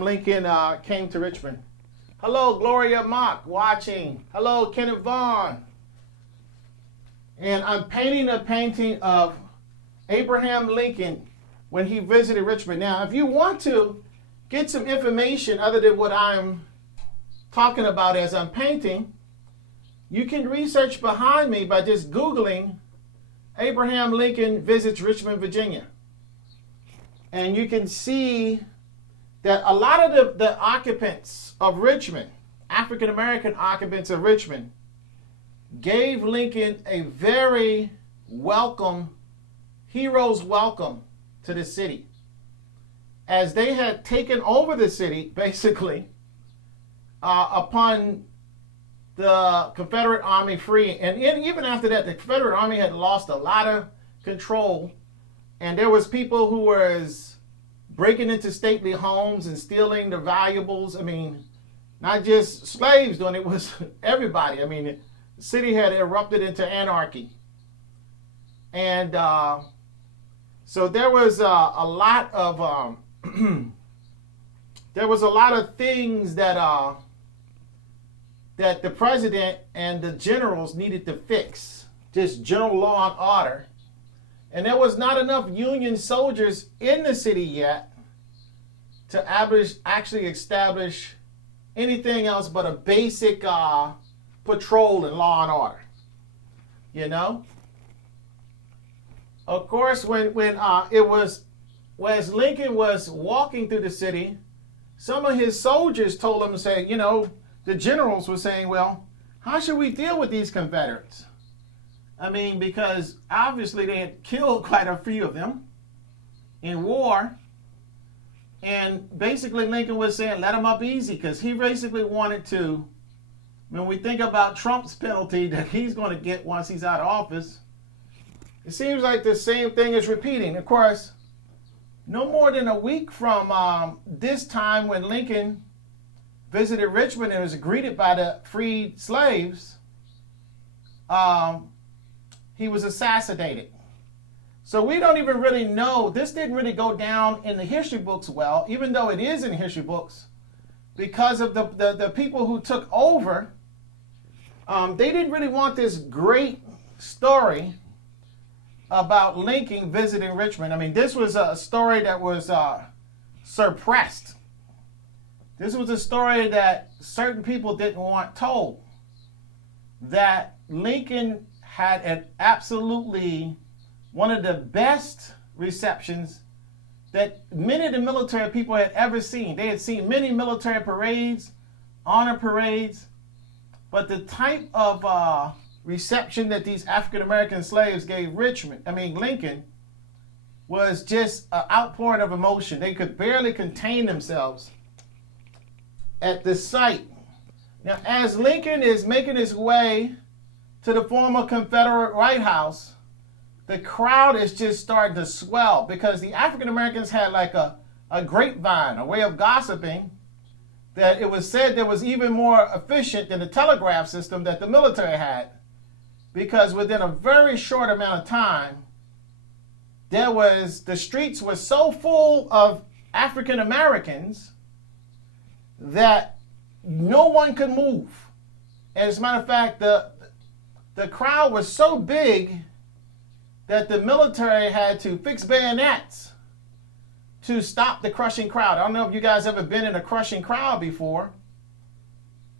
Abraham Lincoln came to Richmond. Hello, Gloria Mock watching. Hello, Kenneth Vaughn. And I'm painting a painting of Abraham Lincoln when he visited Richmond. Now, if you want to get some information other than what I'm talking about as I'm painting, you can research behind me by just Googling Abraham Lincoln visits Richmond, Virginia. And you can see that a lot of the occupants of Richmond, African-American occupants of Richmond, gave Lincoln a very welcome, hero's welcome to the city. As they had taken over the city, basically, upon the Confederate Army freeing. And even after that, the Confederate Army had lost a lot of control. And there was people who was breaking into stately homes and stealing the valuables. I mean, not just slaves doing it, was everybody. I mean, the city had erupted into anarchy. And so there was a lot of there was a lot of things that that the president and the generals needed to fix, just general law and order. And there was not enough Union soldiers in the city yet to actually establish anything else but a basic patrol and law and order. You know? Of course, when as Lincoln was walking through the city, some of his soldiers told him to say, you know, the generals were saying, well, how should we deal with these Confederates? I mean, because obviously they had killed quite a few of them in war. And basically Lincoln was saying, let them up easy, because he basically wanted to, when we think about Trump's penalty that he's going to get once he's out of office, it seems like the same thing is repeating. Of course, no more than a week from this time when Lincoln visited Richmond and was greeted by the freed slaves, he was assassinated. So we don't even really know. This didn't really go down in the history books well, even though it is in history books, because of the people who took over. They didn't really want this great story about Lincoln visiting Richmond. I mean, this was a story that was suppressed. This was a story that certain people didn't want told. That Lincoln had an absolutely one of the best receptions that many of the military people had ever seen. They had seen many military parades, honor parades, but the type of reception that these African-American slaves gave Lincoln, was just an outpouring of emotion. They could barely contain themselves at the sight. Now, as Lincoln is making his way to the former Confederate White House, the crowd is just starting to swell, because the African Americans had like a grapevine, a way of gossiping, that it was said that was even more efficient than the telegraph system that the military had. Because within a very short amount of time, the streets were so full of African Americans that no one could move. As a matter of fact, the crowd was so big that the military had to fix bayonets to stop the crushing crowd. I don't know if you guys ever been in a crushing crowd before,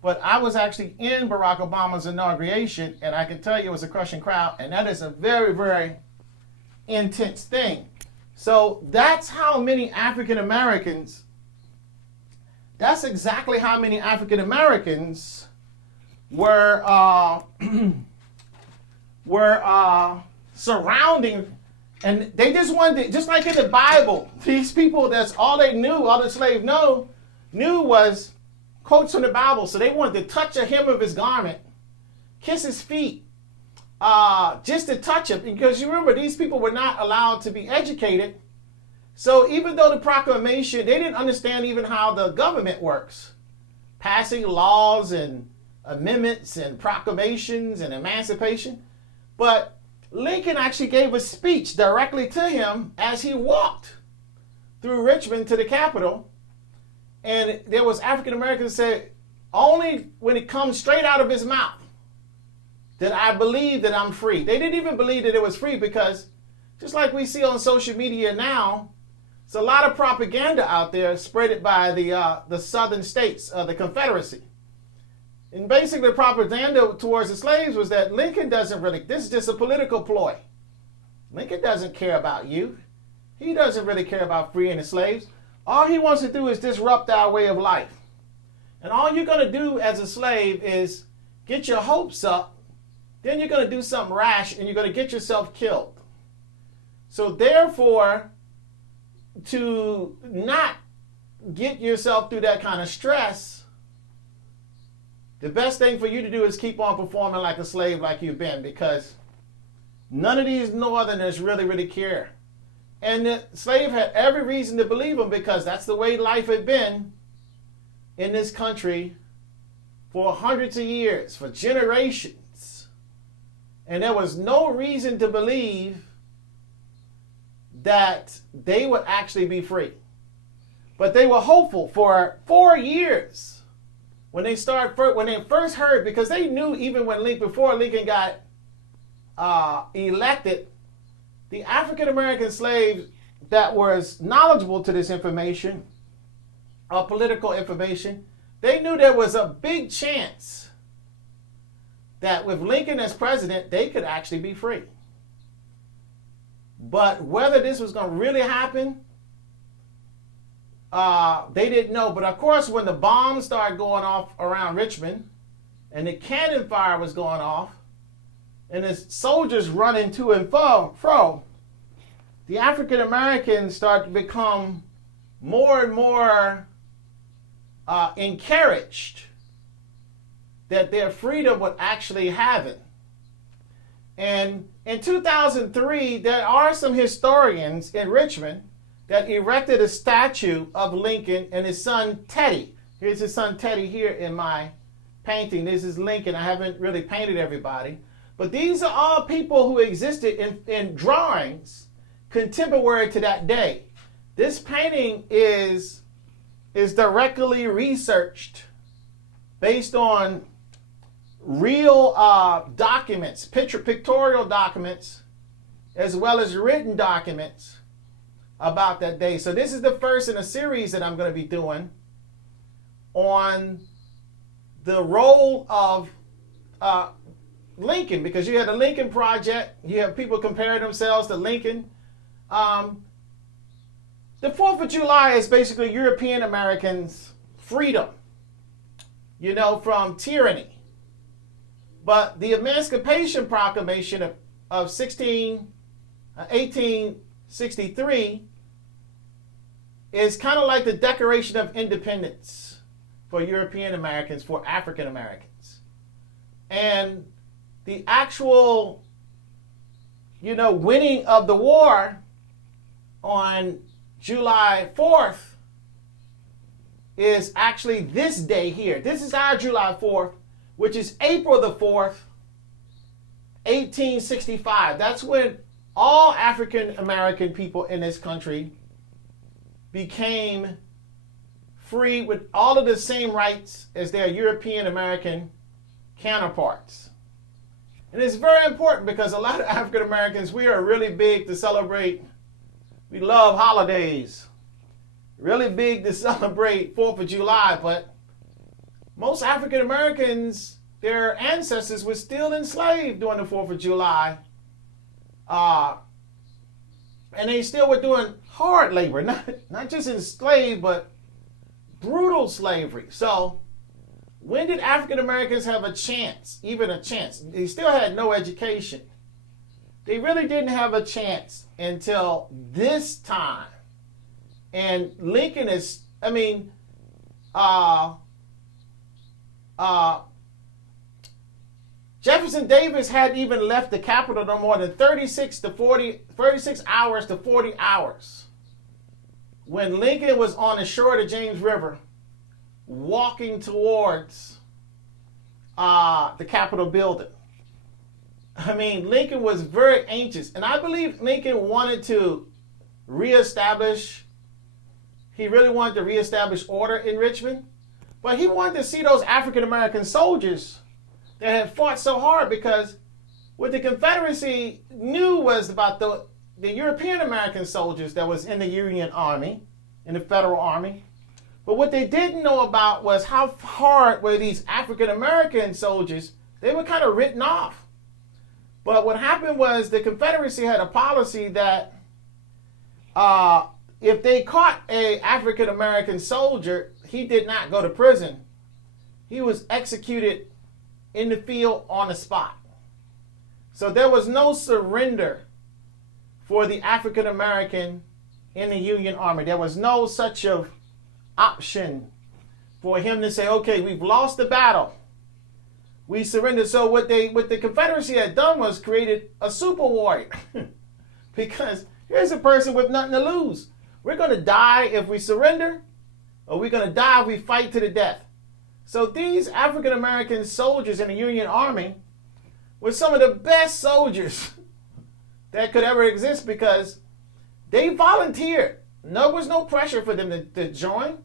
but I was actually in Barack Obama's inauguration, and I can tell you it was a crushing crowd, and that is a very, very intense thing. So that's how many African Americans, that's exactly how many African Americans were surrounding, and they just wanted, just like in the Bible, these people, that's all they knew, all the slaves knew was quotes from the Bible. So they wanted to touch the hem of his garment, kiss his feet, just to touch him. Because you remember, these people were not allowed to be educated. So even though the proclamation, they didn't understand even how the government works. Passing laws and amendments and proclamations and emancipation. But Lincoln actually gave a speech directly to him as he walked through Richmond to the Capitol. And there was African Americans said, only when it comes straight out of his mouth that I believe that I'm free. They didn't even believe that it was free because just like we see on social media now, there's a lot of propaganda out there spread by the southern states of the Confederacy. And basically the propaganda towards the slaves was that Lincoln doesn't really, this is just a political ploy. Lincoln doesn't care about you. He doesn't really care about freeing the slaves. All he wants to do is disrupt our way of life. And all you're going to do as a slave is get your hopes up. Then you're going to do something rash and you're going to get yourself killed. So therefore, to not get yourself through that kind of stress, the best thing for you to do is keep on performing like a slave like you've been, because none of these northerners really care. And the slave had every reason to believe him because that's the way life had been in this country for hundreds of years, for generations. And there was no reason to believe that they would actually be free. But they were hopeful for 4 years when they first heard, because they knew even when before Lincoln got elected, the African American slaves that was knowledgeable to this information, political information, they knew there was a big chance that with Lincoln as president, they could actually be free. But whether this was going to really happen, they didn't know. But of course, when the bombs started going off around Richmond and the cannon fire was going off and the soldiers running to and fro, the African Americans started to become more and more encouraged that their freedom would actually happen. And in 2003, there are some historians in Richmond that erected a statue of Lincoln and his son Teddy. Here's his son Teddy here in my painting. This is Lincoln. I haven't really painted everybody. But these are all people who existed in drawings contemporary to that day. This painting is directly researched based on real documents, pictorial documents, as well as written documents about that day. So this is the first in a series that I'm going to be doing on the role of Lincoln, because you had the Lincoln Project, you have people comparing themselves to Lincoln. The 4th of July is basically European Americans' freedom, from tyranny. But the Emancipation Proclamation of 1863 is kind of like the Declaration of Independence for European Americans, for African Americans. And the actual, winning of the war on July 4th is actually this day here. This is our July 4th, which is April the 4th, 1865. That's when all African American people in this country became free with all of the same rights as their European American counterparts. And it's very important because a lot of African Americans, we are really big to celebrate. We love holidays. Really big to celebrate 4th of July, but most African Americans, their ancestors were still enslaved during the 4th of July. And they still were doing hard labor, not just enslaved, but brutal slavery. So when did African Americans have a chance, even a chance? They still had no education. They really didn't have a chance until this time. And Lincoln is, Jefferson Davis hadn't even left the Capitol no more than 36 hours to 40 hours when Lincoln was on the shore of the James River walking towards the Capitol building. Lincoln was very anxious. And I believe Lincoln wanted to reestablish he really wanted to reestablish order in Richmond. But he wanted to see those African American soldiers that had fought so hard, because what the Confederacy knew was about the European American soldiers that was in the Union Army, in the Federal Army. But what they didn't know about was how hard were these African American soldiers. They were kind of written off. But what happened was the Confederacy had a policy that if they caught a African American soldier, he did not go to prison. He was executed in the field on the spot. So there was no surrender for the African American in the Union Army. There was no such of option for him to say, okay, we've lost the battle, we surrendered. So what the Confederacy had done was created a super warrior. Because here's a person with nothing to lose. We're going to die if we surrender, or we're going to die if we fight to the death. So these African American soldiers in the Union Army were some of the best soldiers that could ever exist, because they volunteered. There was no pressure for them to join.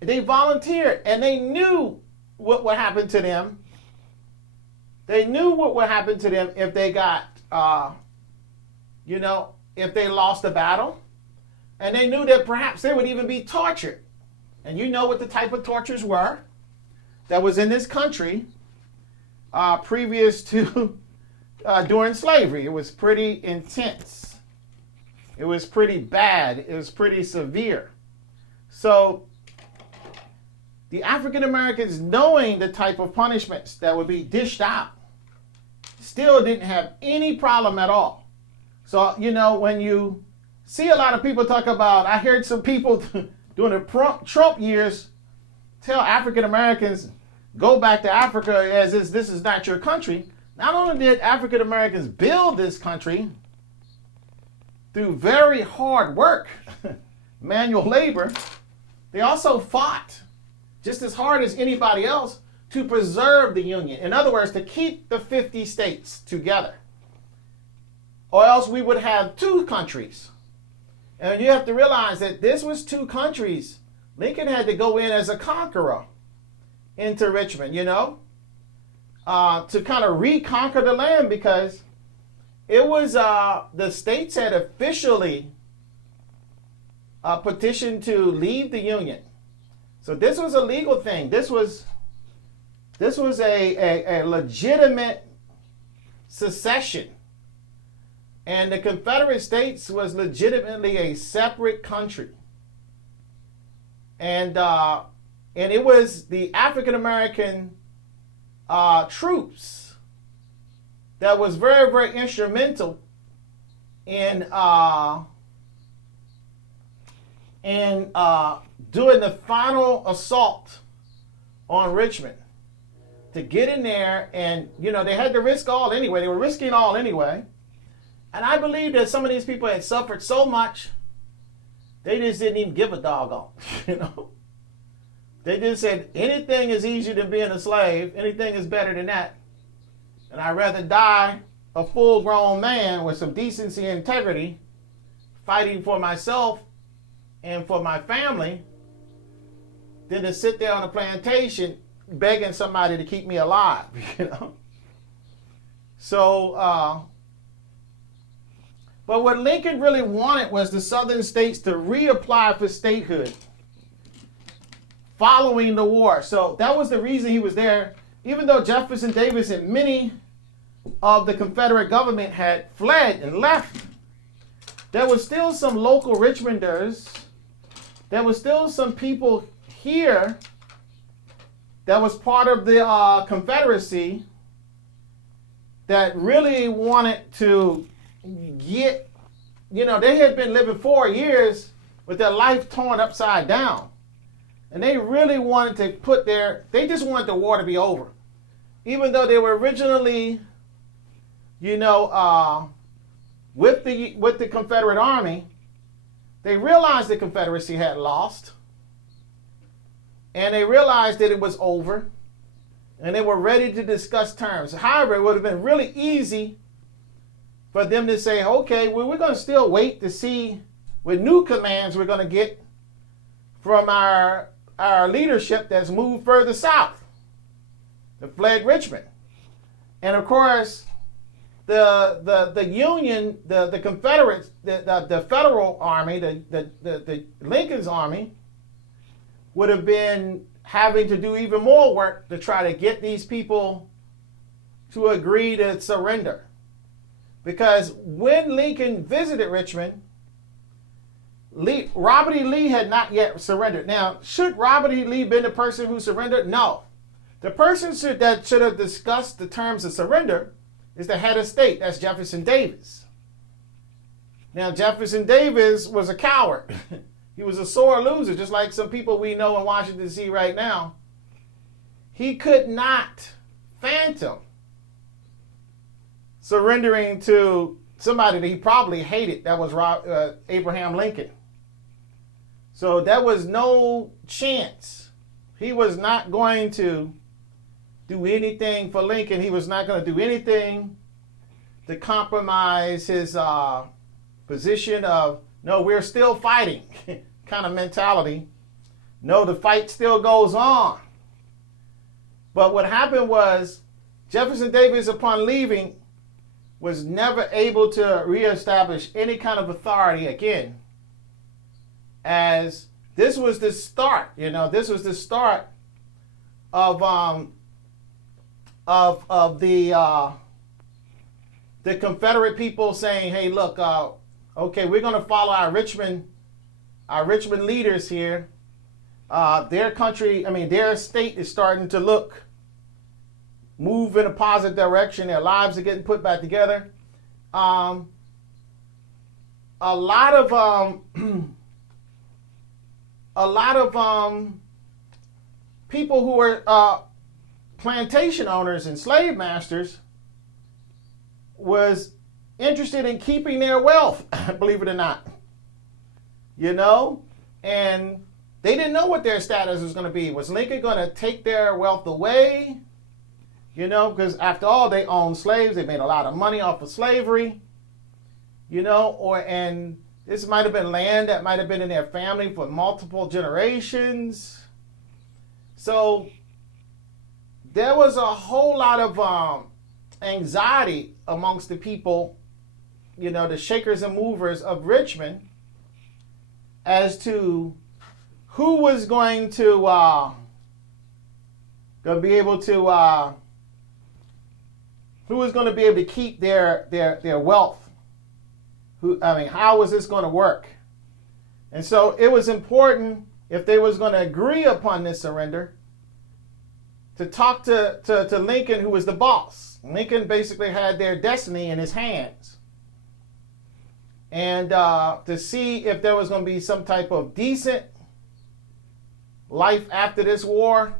They volunteered, and they knew what would happen to them. They knew what would happen to them if they got, if they lost the battle. And they knew that perhaps they would even be tortured. And you know what the type of tortures were that was in this country previous to during slavery. It was pretty intense. It was pretty bad. It was pretty severe. So the African Americans, knowing the type of punishments that would be dished out, still didn't have any problem at all. So, when you see a lot of people talk about, I heard some people during the Trump years tell African Americans, go back to Africa as if this is not your country. Not only did African Americans build this country through very hard work, manual labor, they also fought just as hard as anybody else to preserve the Union. In other words, to keep the 50 states together. Or else we would have two countries. And you have to realize that this was two countries. Lincoln had to go in as a conqueror into Richmond, to kind of reconquer the land, because it was the states had officially petitioned to leave the Union. So this was a legal thing. This was a legitimate secession. And the Confederate States was legitimately a separate country. And it was the African American troops that was very, very instrumental in doing the final assault on Richmond, to get in there. And they had to risk all anyway. They were risking all anyway. And I believe that some of these people had suffered so much, they just didn't even give a doggone. They just said, anything is easier than being a slave. Anything is better than that. And I'd rather die a full-grown man with some decency and integrity, fighting for myself and for my family, than to sit there on a plantation begging somebody to keep me alive. So, but what Lincoln really wanted was the southern states to reapply for statehood following the war. So that was the reason he was there. Even though Jefferson Davis and many of the Confederate government had fled and left, there was still some local Richmonders. There was still some people here that was part of the Confederacy that really wanted to get, they had been living 4 years with their life torn upside down. And they really wanted to they just wanted the war to be over. Even though they were originally, with the Confederate Army, they realized the Confederacy had lost. And they realized that it was over. And they were ready to discuss terms. However, it would have been really easy for them to say, okay, well, we're going to still wait to see what new commands we're going to get from our leadership that's moved further south, that fled Richmond. And of course, the Union, the Confederates, the Federal Army, the Lincoln's Army, would have been having to do even more work to try to get these people to agree to surrender. Because when Lincoln visited Richmond, Robert E. Lee had not yet surrendered. Now, should Robert E. Lee been the person who surrendered? No. The person that should have discussed the terms of surrender is the head of state. That's Jefferson Davis. Now, Jefferson Davis was a coward. He was a sore loser, just like some people we know in Washington, D.C. right now. He could not fathom surrendering to somebody that he probably hated. That was Abraham Lincoln. So there was no chance. He was not going to do anything for Lincoln. He was not going to do anything to compromise his position of, no, we're still fighting kind of mentality. No, the fight still goes on. But what happened was Jefferson Davis, upon leaving, was never able to reestablish any kind of authority again. As this was the start, this was the start of the Confederate people saying, "Hey, look, okay, we're going to follow our Richmond leaders here. Their state is starting to move in a positive direction. Their lives are getting put back together. A lot of people who were plantation owners and slave masters was interested in keeping their wealth, believe it or not. And they didn't know what their status was going to be. Was Lincoln going to take their wealth away? Because after all, they owned slaves. They made a lot of money off of slavery. And this might have been land that might have been in their family for multiple generations. So there was a whole lot of anxiety amongst the people, the shakers and movers of Richmond, as to who was going to be able to keep their wealth. How was this going to work? And so it was important, if they was going to agree upon this surrender, to talk to Lincoln, who was the boss. Lincoln basically had their destiny in his hands. And to see if there was going to be some type of decent life after this war,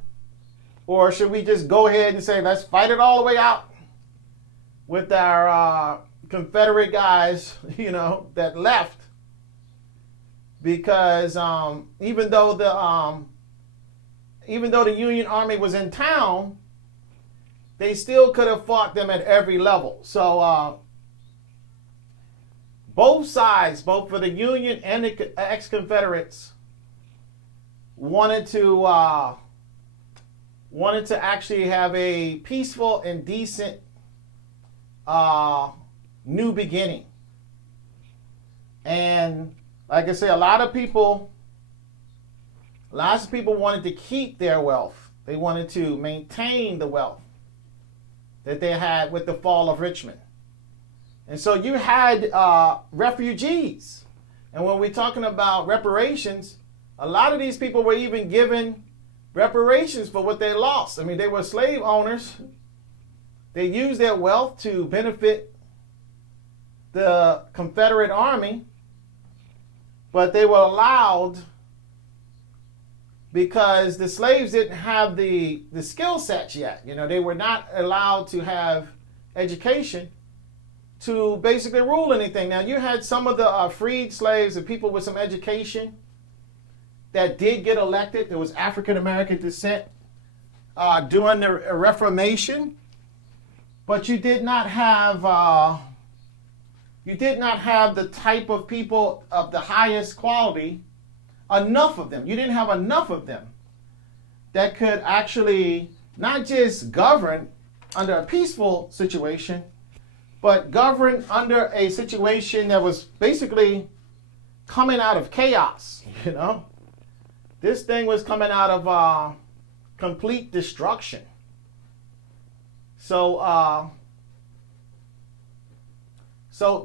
or should we just go ahead and say, let's fight it all the way out with our Confederate guys, that left, because even though the Union Army was in town, they still could have fought them at every level. So both sides, both for the Union and the ex-Confederates, wanted to actually have a peaceful and decent new beginning. And like I say, lots of people wanted to keep their wealth. They wanted to maintain the wealth that they had with the fall of Richmond. And so you had refugees. And when we're talking about reparations, a lot of these people were even given reparations for what they lost. They were slave owners. They used their wealth to benefit the Confederate Army, but they were allowed, because the slaves didn't have the skill sets yet. They were not allowed to have education to basically rule anything. Now, you had some of the freed slaves and people with some education that did get elected. There was African American descent during the Reformation, but you did not have the type of people of the highest quality enough of them. You didn't have enough of them that could actually not just govern under a peaceful situation, but govern under a situation that was basically coming out of chaos, you know? This thing was coming out of complete destruction. So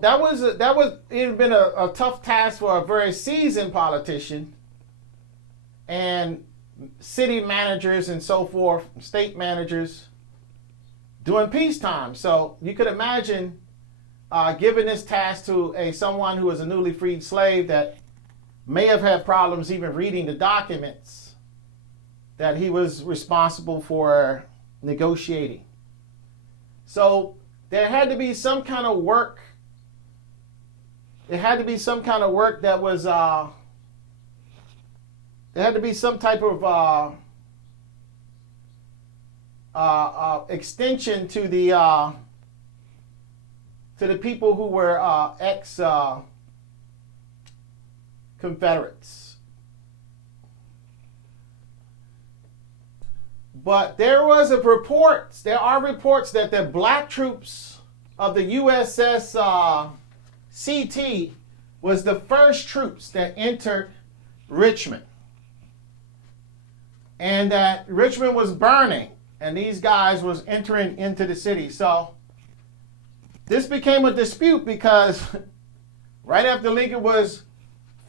that was it had been a tough task for a very seasoned politician and city managers and so forth, state managers during peacetime. So you could imagine giving this task to someone who was a newly freed slave that may have had problems even reading the documents that he was responsible for negotiating. So there had to be some kind of work. There had to be some kind of work that was, there had to be some type of extension to the people who were ex-Confederates. But there are reports that the black troops of the U.S.S. CT was the first troops that entered Richmond. And that Richmond was burning, and these guys was entering into the city. So this became a dispute because right after Lincoln was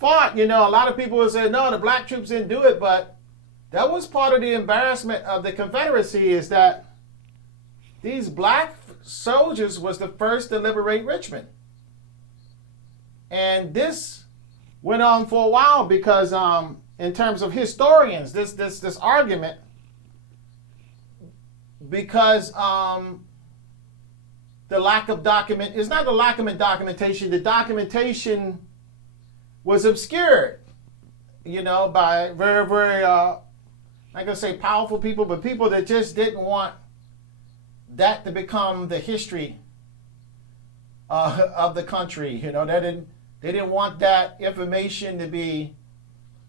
fought, you know, a lot of people would say, no, the black troops didn't do it, but that was part of the embarrassment of the Confederacy, is that these black soldiers was the first to liberate Richmond. And this went on for a while because in terms of historians, this argument, because the lack of document, it's not the lack of documentation, the documentation was obscured, you know, by very, very, I'm going to say powerful people, but people that just didn't want that to become the history of the country. You know, they didn't want that information to be,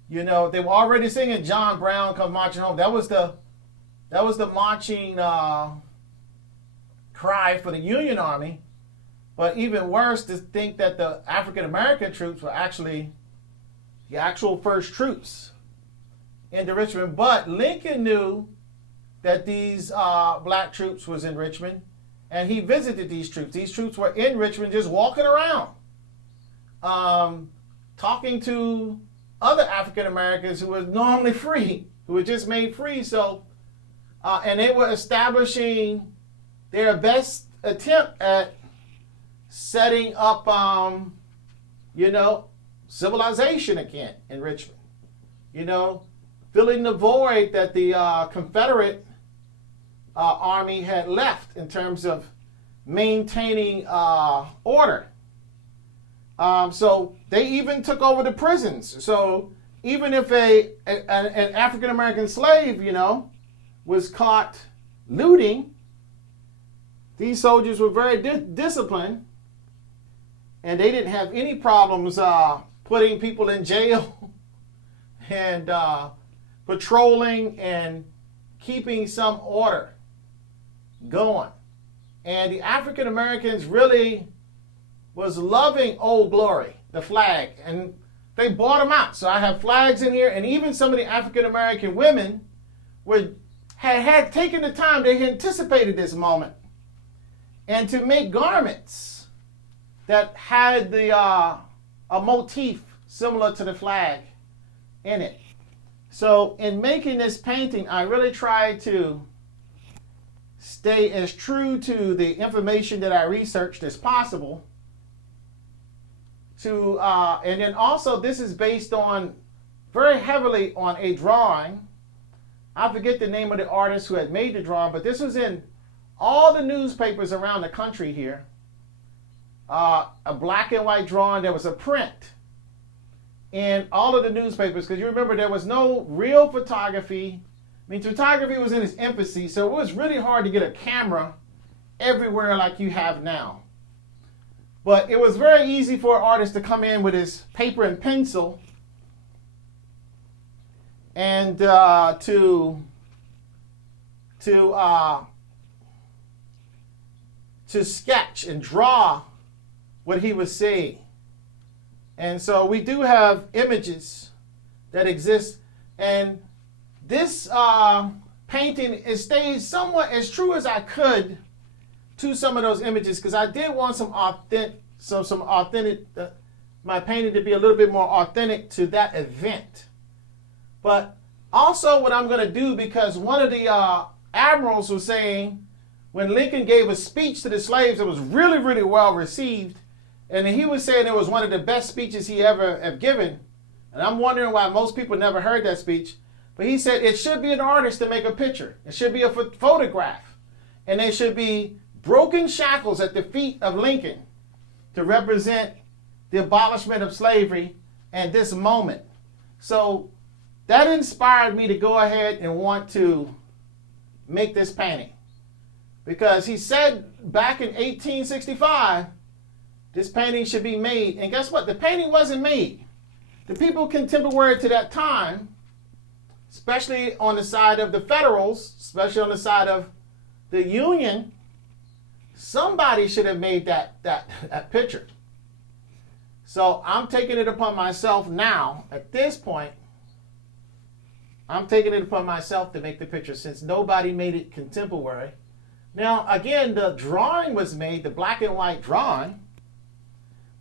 you know, they were already singing John Brown Come Marching Home. That was the marching cry for the Union Army. But even worse, to think that the African American troops were actually the actual first troops into Richmond. But Lincoln knew that these black troops was in Richmond, and he visited these troops. These troops were in Richmond just walking around, talking to other African Americans who were normally free, who were just made free. So, and they were establishing their best attempt at setting up, you know, civilization again in Richmond. You know, filling the void that the Confederate army had left in terms of maintaining order. So they even took over the prisons. So even if an African American slave, you know, was caught looting, these soldiers were very disciplined, and they didn't have any problems putting people in jail and patrolling and keeping some order going. And the African Americans really was loving Old Glory, the flag, and they bought them out. So I have flags in here, and even some of the African American women had taken the time, they anticipated this moment, and to make garments that had a motif similar to the flag in it. So in making this painting, I really tried to stay as true to the information that I researched as possible. And then also this is based on very heavily on a drawing. I forget the name of the artist who had made the drawing, but this was in all the newspapers around the country here. A black and white drawing. There was a print in all of the newspapers, because you remember there was no real photography. I mean, photography was in its infancy, so it was really hard to get a camera everywhere like you have now. But it was very easy for an artist to come in with his paper and pencil and to sketch and draw what he was saying. And so we do have images that exist, and this painting, it stays somewhat as true as I could to some of those images, because I did want some authentic, my painting to be a little bit more authentic to that event. But also what I'm going to do, because one of the admirals was saying when Lincoln gave a speech to the slaves, it was really, really well received. And he was saying it was one of the best speeches he ever have given. And I'm wondering why most people never heard that speech. But he said it should be an artist to make a picture. It should be a photograph. And there should be broken shackles at the feet of Lincoln to represent the abolishment of slavery and this moment. So that inspired me to go ahead and want to make this painting. Because he said back in 1865, this painting should be made. And guess what? The painting wasn't made. The people contemporary to that time, especially on the side of the Federals, especially on the side of the Union, somebody should have made that picture. So I'm taking it upon myself now, at this point, I'm taking it upon myself to make the picture since nobody made it contemporary. Now, again, the drawing was made, the black and white drawing,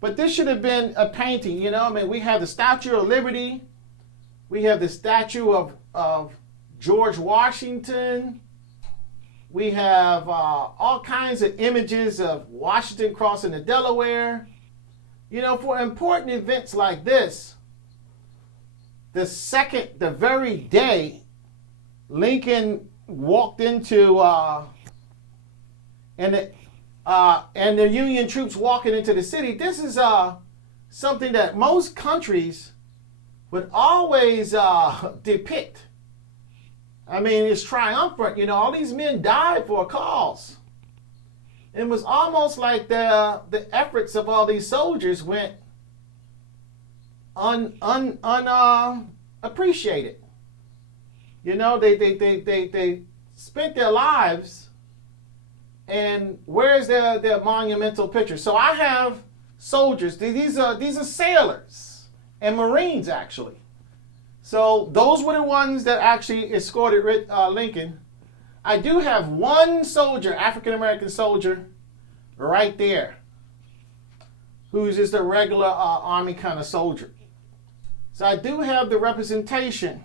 but this should have been a painting, you know? I mean, we have the Statue of Liberty, we have the statue of George Washington, we have all kinds of images of Washington crossing the Delaware. You know, for important events like this, the very day Lincoln walked into, and the Union troops walking into the city, this is something that most countries would always depict. I mean, it's triumphant. You know, all these men died for a cause. It was almost like the efforts of all these soldiers went unappreciated. You know, they spent their lives, and where's their monumental picture? So I have soldiers. These are sailors and Marines, actually. So those were the ones that actually escorted Lincoln. I do have one soldier, African-American soldier, right there, who's just a regular Army kind of soldier. So I do have the representation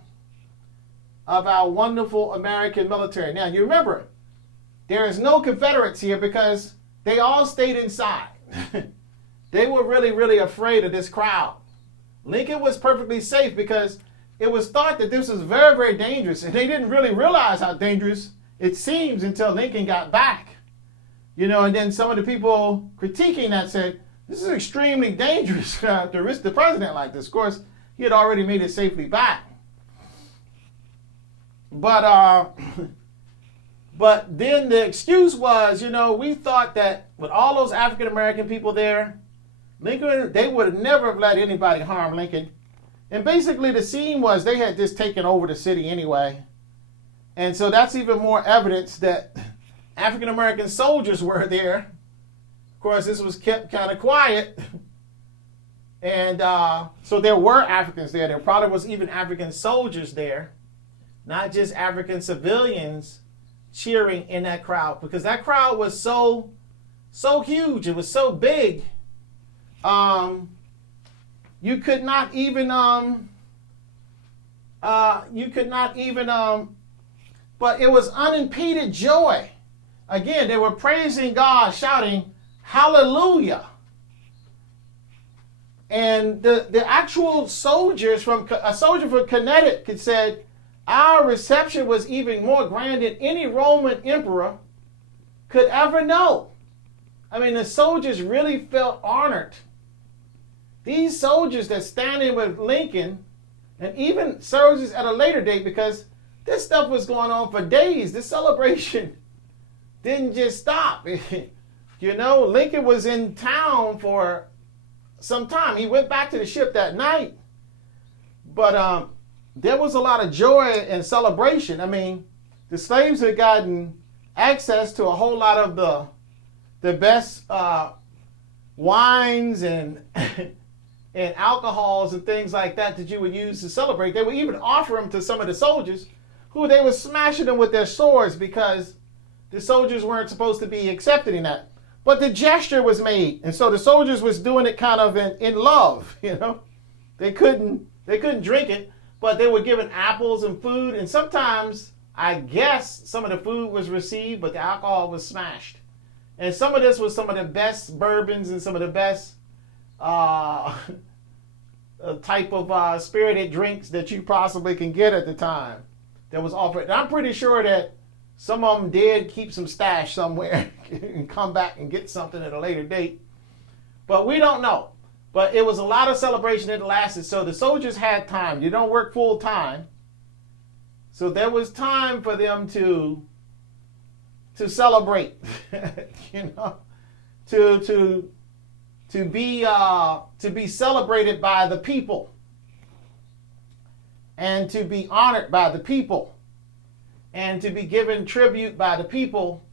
of our wonderful American military. Now, you remember, there is no Confederates here because they all stayed inside. They were really, really afraid of this crowd. Lincoln was perfectly safe because it was thought that this was very, very dangerous, and they didn't really realize how dangerous it seems until Lincoln got back. You know, and then some of the people critiquing that said, this is extremely dangerous to risk the president like this. Of course, he had already made it safely back. But then the excuse was, you know, we thought that with all those African-American people there, Lincoln, they would have never have let anybody harm Lincoln. And basically the scene was they had just taken over the city anyway. And so that's even more evidence that African-American soldiers were there. Of course, this was kept kind of quiet. And so there were Africans there. There probably was even African soldiers there, not just African civilians cheering in that crowd, because that crowd was so huge. It was so big. You could not even, but it was unimpeded joy. Again, they were praising God, shouting, hallelujah. And the actual soldiers a soldier from Connecticut said, our reception was even more grand than any Roman emperor could ever know. I mean, the soldiers really felt honored. These soldiers that standing with Lincoln, and even soldiers at a later date, because this stuff was going on for days. This celebration didn't just stop. You know, Lincoln was in town for some time. He went back to the ship that night. But there was a lot of joy and celebration. I mean, the slaves had gotten access to a whole lot of the best wines and and alcohols and things like that that you would use to celebrate. They would even offer them to some of the soldiers, who they were smashing them with their swords because the soldiers weren't supposed to be accepting that. But the gesture was made, and so the soldiers was doing it kind of in love, you know. They couldn't drink it, but they were given apples and food, and sometimes I guess some of the food was received, but the alcohol was smashed. And some of this was some of the best bourbons and some of the best type of spirited drinks that you possibly can get at the time that was offered. And I'm pretty sure that some of them did keep some stash somewhere and come back and get something at a later date. But we don't know. But it was a lot of celebration that lasted. So the soldiers had time. You don't work full time. So there was time for them to celebrate, you know, to be celebrated by the people and to be honored by the people and to be given tribute by the people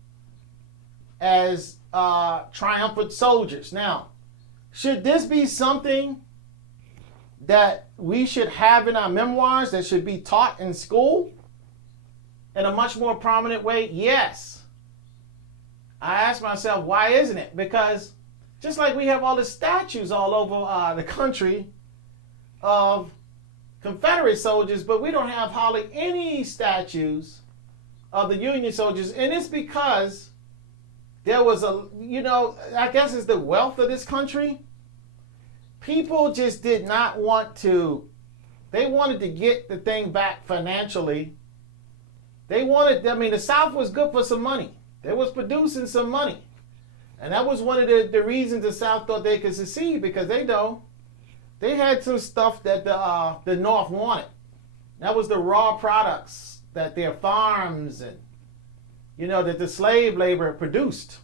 as triumphant soldiers. Now, should this be something that we should have in our memoirs, that should be taught in school in a much more prominent way? Yes. I ask myself, why isn't it? Because just like we have all the statues all over the country of Confederate soldiers, but we don't have hardly any statues of the Union soldiers. And it's because there was I guess it's the wealth of this country. People just did not want to, they wanted to get the thing back financially. The South was good for some money. They was producing some money. And that was one of the reasons the South thought they could succeed, because they had some stuff that the North wanted. That was the raw products that their farms and, that the slave labor produced.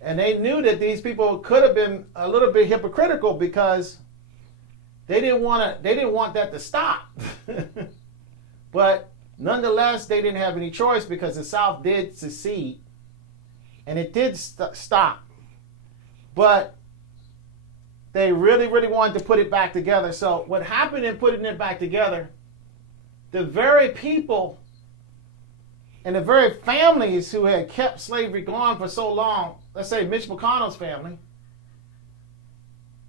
And they knew that these people could have been a little bit hypocritical because they didn't want that to stop. But nonetheless, they didn't have any choice because the South did secede, and it did stop. But they really, really wanted to put it back together. So what happened in putting it back together, the very people and the very families who had kept slavery going for so long, let's say Mitch McConnell's family,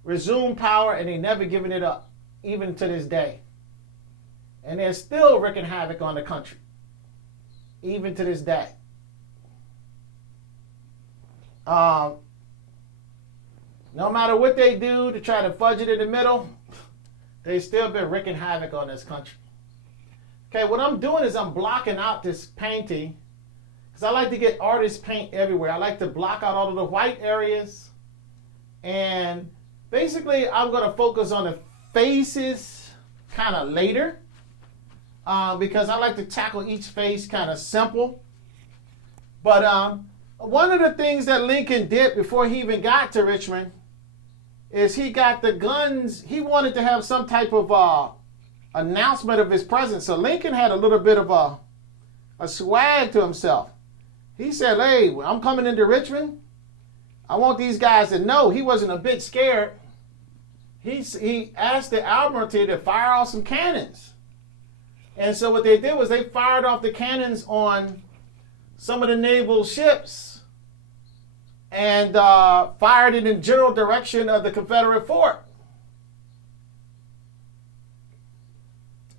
resumed power, and they never given it up, even to this day. And they're still wreaking havoc on the country, even to this day. No matter what they do to try to fudge it in the middle, they still been wreaking havoc on this country. Okay, what I'm doing is I'm blocking out this painting, because I like to get artist paint everywhere. I like to block out all of the white areas. And basically, I'm going to focus on the faces kind of later. Because I like to tackle each face kind of simple. But one of the things that Lincoln did before he even got to Richmond is he got the guns. He wanted to have some type of announcement of his presence. So Lincoln had a little bit of a swag to himself. He said, "Hey, I'm coming into Richmond. I want these guys to know." He wasn't a bit scared. He asked the Admiralty to fire off some cannons. And so what they did was they fired off the cannons on some of the naval ships and fired it in general direction of the Confederate fort.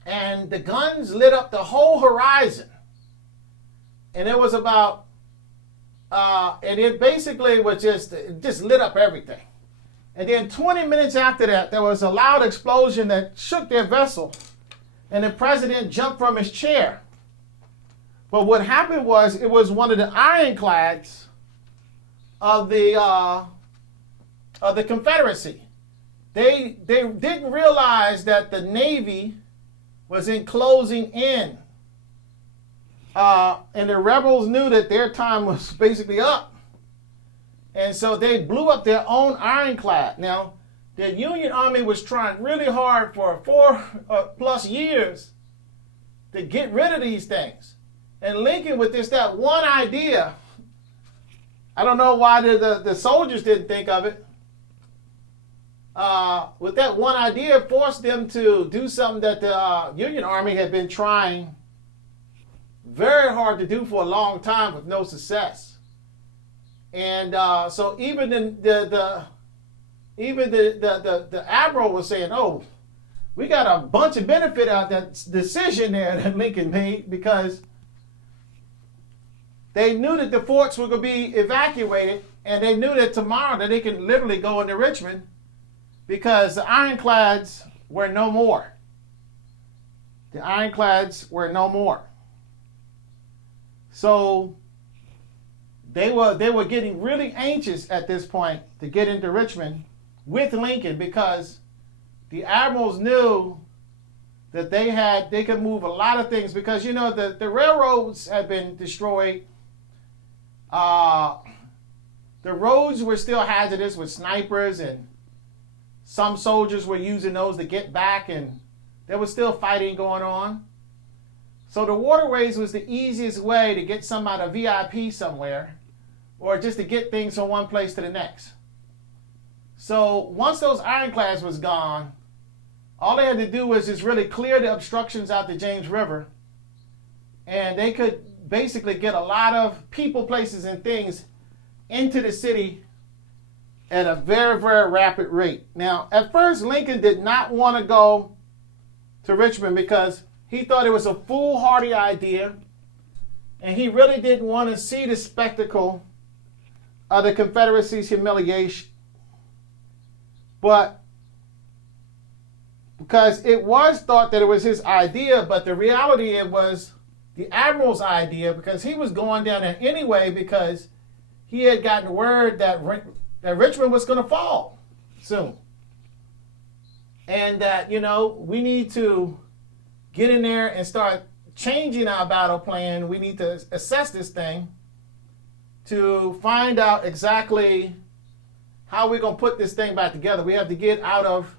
And the guns lit up the whole horizon. And it was about, and it basically was just lit up everything. And then 20 minutes after that, there was a loud explosion that shook their vessel. And the president jumped from his chair. But what happened was, it was one of the ironclads of the Confederacy. They didn't realize that the Navy was closing in. And the rebels knew that their time was basically up. And so they blew up their own ironclad. Now, the Union Army was trying really hard for 4+ years to get rid of these things. And Lincoln, with that one idea, I don't know why the soldiers didn't think of it. With that one idea, forced them to do something that the Union Army had been trying very hard to do for a long time with no success. And so even the admiral was saying, "Oh, we got a bunch of benefit out of that decision there that Lincoln made, because they knew that the forts were going to be evacuated, and they knew that tomorrow that they can literally go into Richmond, because the ironclads were no more. The ironclads were no more. So they were getting really anxious at this point to get into Richmond with Lincoln, because the admirals knew that they could move a lot of things, because the railroads had been destroyed. The roads were still hazardous with snipers, and some soldiers were using those to get back, and there was still fighting going on. So the waterways was the easiest way to get some out of VIP somewhere, or just to get things from one place to the next. So once those ironclads was gone, all they had to do was just really clear the obstructions out the James River, and they could basically get a lot of people, places, and things into the city at a very, very rapid rate. Now, at first, Lincoln did not want to go to Richmond because he thought it was a foolhardy idea, and he really didn't want to see the spectacle of the Confederacy's humiliation. But because it was thought that it was his idea, but the reality it was the admiral's idea, because he was going down there anyway, because he had gotten word that Richmond was going to fall soon. And that, we need to get in there and start changing our battle plan. We need to assess this thing to find out exactly how we're going to put this thing back together. We have to get out of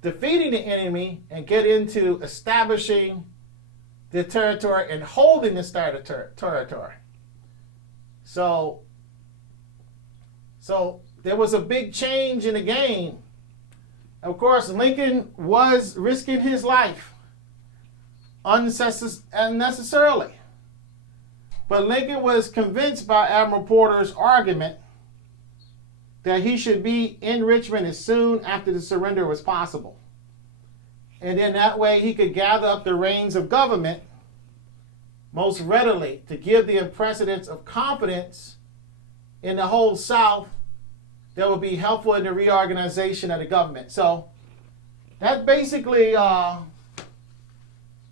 defeating the enemy and get into establishing the territory and holding this territory. So there was a big change in the game. Of course, Lincoln was risking his life unnecessarily. But Lincoln was convinced by Admiral Porter's argument that he should be in Richmond as soon after the surrender was possible. And then that way he could gather up the reins of government most readily to give the precedence of confidence in the whole South that would be helpful in the reorganization of the government. So that's basically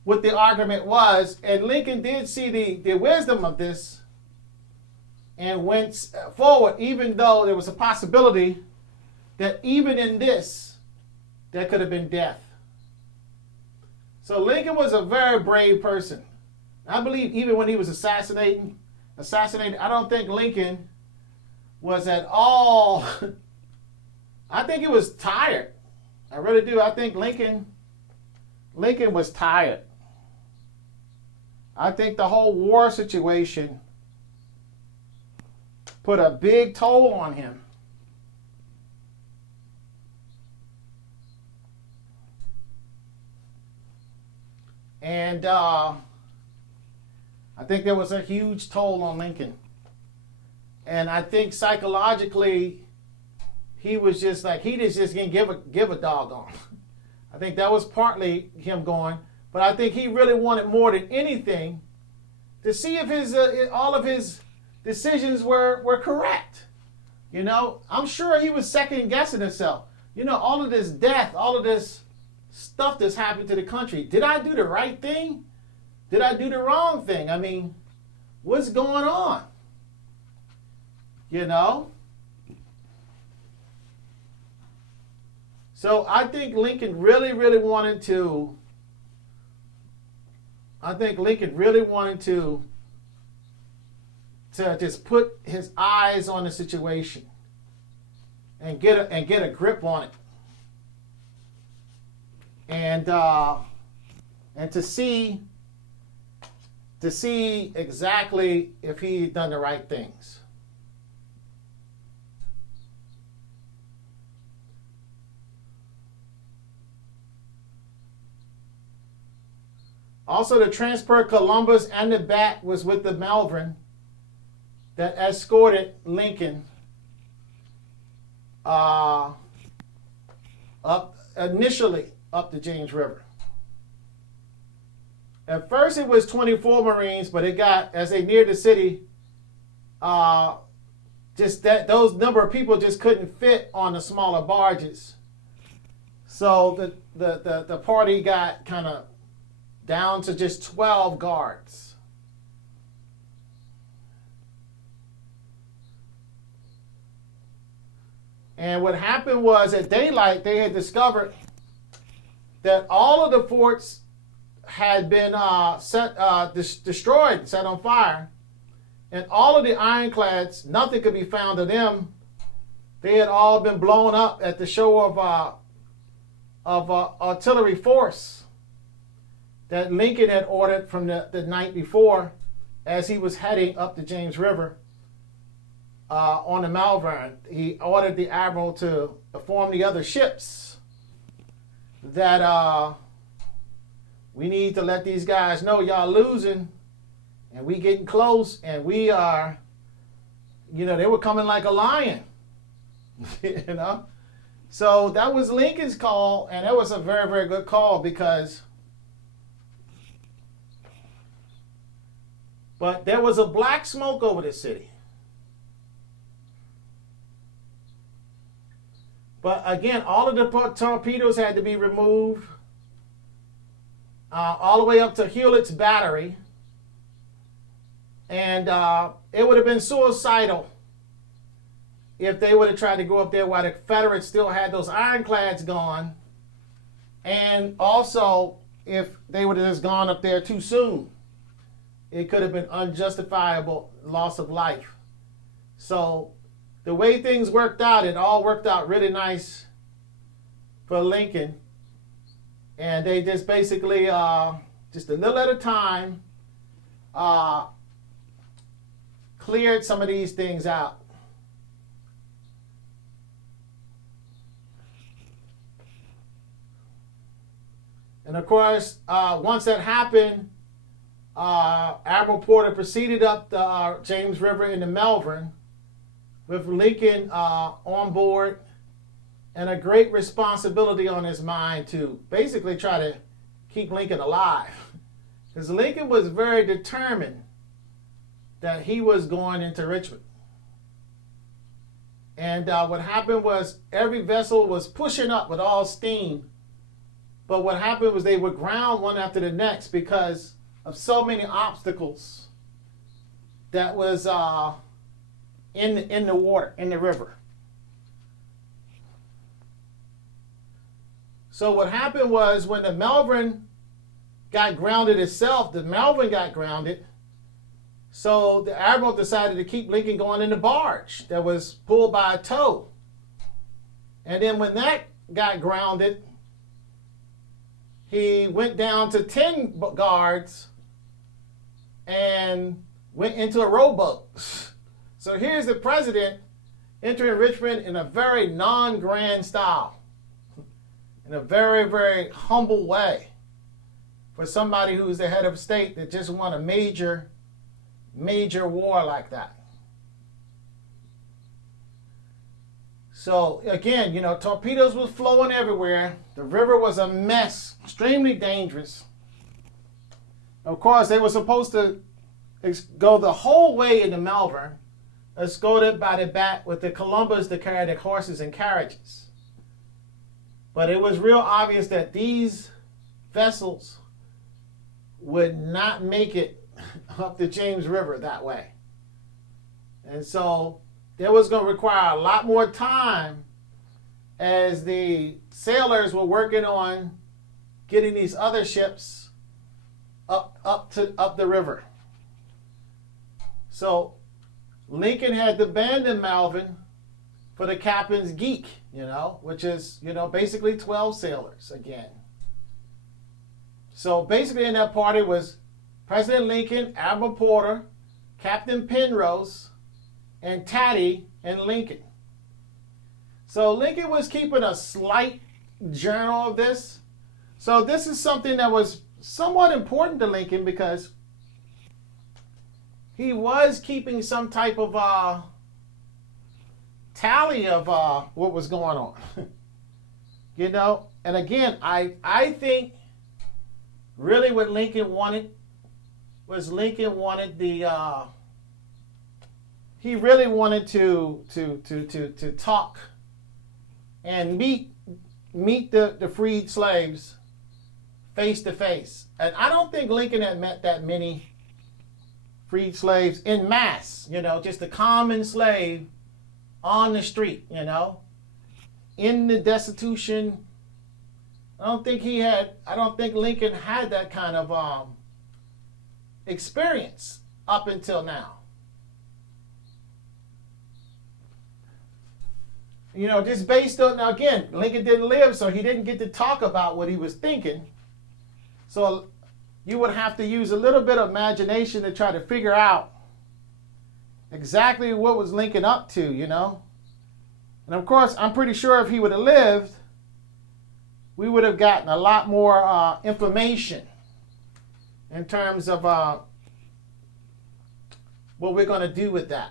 what the argument was. And Lincoln did see the wisdom of this and went forward, even though there was a possibility that even in this, there could have been death. So Lincoln was a very brave person. I believe even when he was assassinated, I don't think Lincoln was at all, I think he was tired. I really do. I think Lincoln was tired. I think the whole war situation put a big toll on him. And I think there was a huge toll on Lincoln. And I think psychologically, he was just like, he just didn't give a doggone. I think that was partly him going. But I think he really wanted more than anything to see if his all of his decisions were correct. I'm sure he was second guessing himself. All of this death, all of this stuff that's happened to the country. Did I do the right thing? Did I do the wrong thing? I mean, what's going on? So I think Lincoln really, really wanted to. To just put his eyes on the situation and get a grip on it, and to see exactly if he'd done the right things. Also, the transport Columbus and the Bat was with the Malvern that escorted Lincoln initially up the James River. At first, it was 24 Marines, but it got, as they neared the city, just that those number of people just couldn't fit on the smaller barges. So the party got kind of down to just 12 guards. And what happened was, at daylight, they had discovered that all of the forts had been destroyed, set on fire, and all of the ironclads, nothing could be found of them. They had all been blown up at the shore of artillery force that Lincoln had ordered from the night before, as he was heading up the James River on the Malvern. He ordered the admiral to inform the other ships that we need to let these guys know y'all losing, and we getting close, and we are, they were coming like a lion, So that was Lincoln's call, and it was a very, very good call but there was a black smoke over the city. But again, all of the torpedoes had to be removed, all the way up to Hewlett's battery. And it would have been suicidal if they would have tried to go up there while the Confederates still had those ironclads gone. And also, if they would have just gone up there too soon, it could have been unjustifiable loss of life. So the way things worked out, it all worked out really nice for Lincoln. And they just basically, just a little at a time, cleared some of these things out. And of course, once that happened, Admiral Porter proceeded up the James River in the Malvern with Lincoln on board, and a great responsibility on his mind to basically try to keep Lincoln alive. Because Lincoln was very determined that he was going into Richmond. And what happened was, every vessel was pushing up with all steam. But what happened was they would ground one after the next because of so many obstacles that was in the water, in the river. So what happened was, when the Malvern got grounded itself, the Malvern got grounded. So the admiral decided to keep Lincoln going in the barge that was pulled by a tow. And then when that got grounded, he went down to 10 guards and went into a rowboat. So here's the president entering Richmond in a very non-grand style, in a very, very humble way, for somebody who's the head of state that just won a major war like that. So again, torpedoes was flowing everywhere. The river was a mess, extremely dangerous. Of course, they were supposed to go the whole way in the Malvern, escorted by the Bat with the Columbus to carry the horses and carriages. But it was real obvious that these vessels would not make it up the James River that way. And so there was going to require a lot more time as the sailors were working on getting these other ships up the river. So Lincoln had to abandon Malvern for the captain's geek, which is, basically 12 sailors again. So basically in that party was President Lincoln, Admiral Porter, Captain Penrose, and Taddy and Lincoln. So Lincoln was keeping a slight journal of this. So this is something that was somewhat important to Lincoln because he was keeping some type of tally of what was going on. And again, I think really what Lincoln wanted was he really wanted to talk and meet the freed slaves face to face. And I don't think Lincoln had met that many freed slaves in mass, just a common slave on the street, in the destitution. I don't think Lincoln had that kind of experience up until now. Just based on, now again, Lincoln didn't live, so he didn't get to talk about what he was thinking. So you would have to use a little bit of imagination to try to figure out exactly what was Lincoln up to, And of course, I'm pretty sure if he would have lived, we would have gotten a lot more information in terms of what we're going to do with that.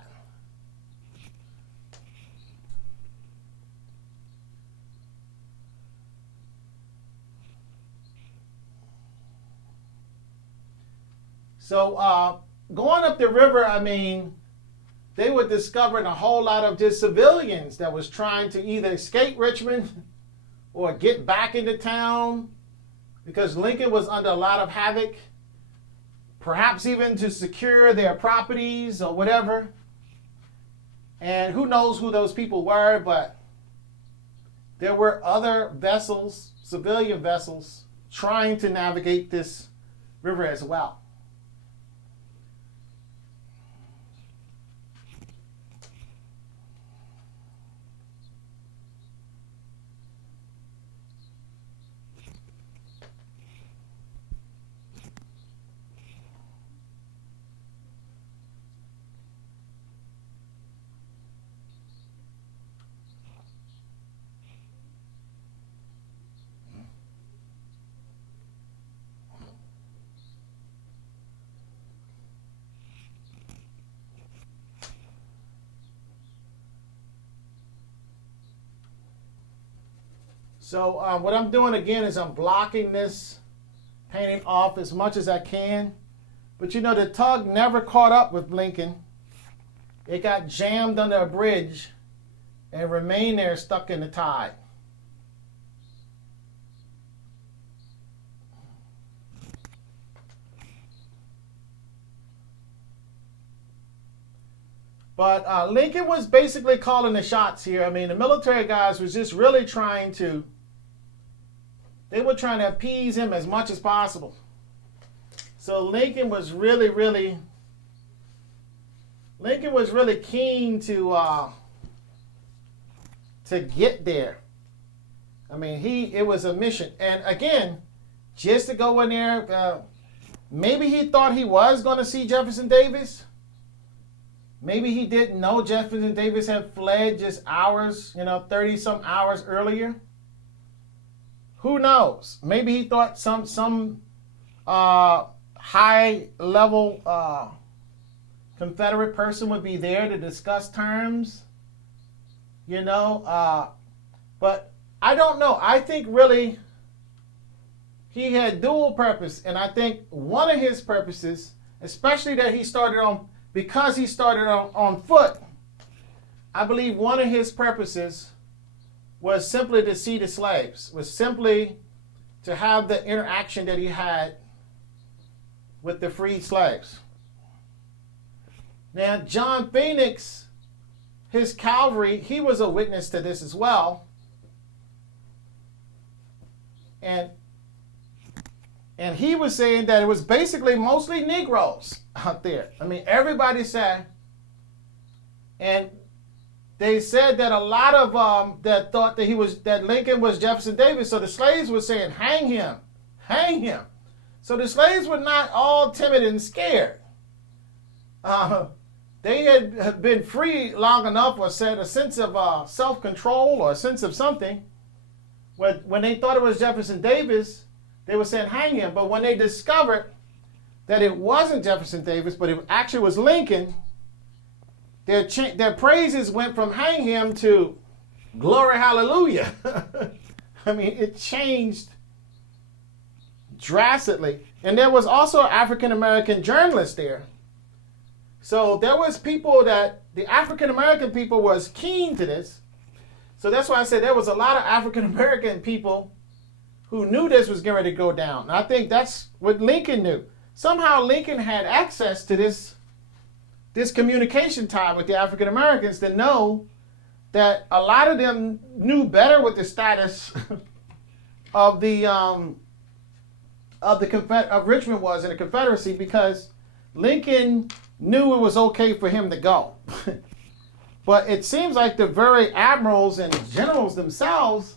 So going up the river, they were discovering a whole lot of just civilians that was trying to either escape Richmond or get back into town because Lincoln was under a lot of havoc, perhaps even to secure their properties or whatever. And who knows who those people were, but there were other vessels, civilian vessels, trying to navigate this river as well. So what I'm doing again is I'm blocking this painting off as much as I can. But the tug never caught up with Lincoln. It got jammed under a bridge and remained there stuck in the tide. But Lincoln was basically calling the shots here. The military guys was just really trying to appease him as much as possible. So Lincoln was really keen to get there. It was a mission. And again, just to go in there, maybe he thought he was going to see Jefferson Davis. Maybe he didn't know Jefferson Davis had fled just hours, 30 some hours earlier. Who knows? Maybe he thought some high level Confederate person would be there to discuss terms, but I don't know. I think really he had dual purpose, and I think one of his purposes, especially that he started on foot, I believe one of his purposes was simply to see the slaves, was simply to have the interaction that he had with the freed slaves. Now, John Phoenix, his cavalry, he was a witness to this as well. And he was saying that it was basically mostly Negroes out there. Everybody said, and they said that a lot of that thought that Lincoln was Jefferson Davis. So the slaves were saying, hang him, hang him. So the slaves were not all timid and scared. They had been free long enough, or said a sense of self-control or a sense of something. When they thought it was Jefferson Davis, they were saying hang him. But when they discovered that it wasn't Jefferson Davis, but it actually was Lincoln, their praises went from hang him to glory hallelujah. I mean, it changed drastically. And there was also an African-American journalist there. So there was people that the African-American people was keen to this. So that's why I said there was a lot of African-American people who knew this was getting ready to go down. And I think that's what Lincoln knew. Somehow Lincoln had access to this communication time with the African-Americans to know that a lot of them knew better what the status of Richmond was in the Confederacy, because Lincoln knew it was okay for him to go. But it seems like the very admirals and generals themselves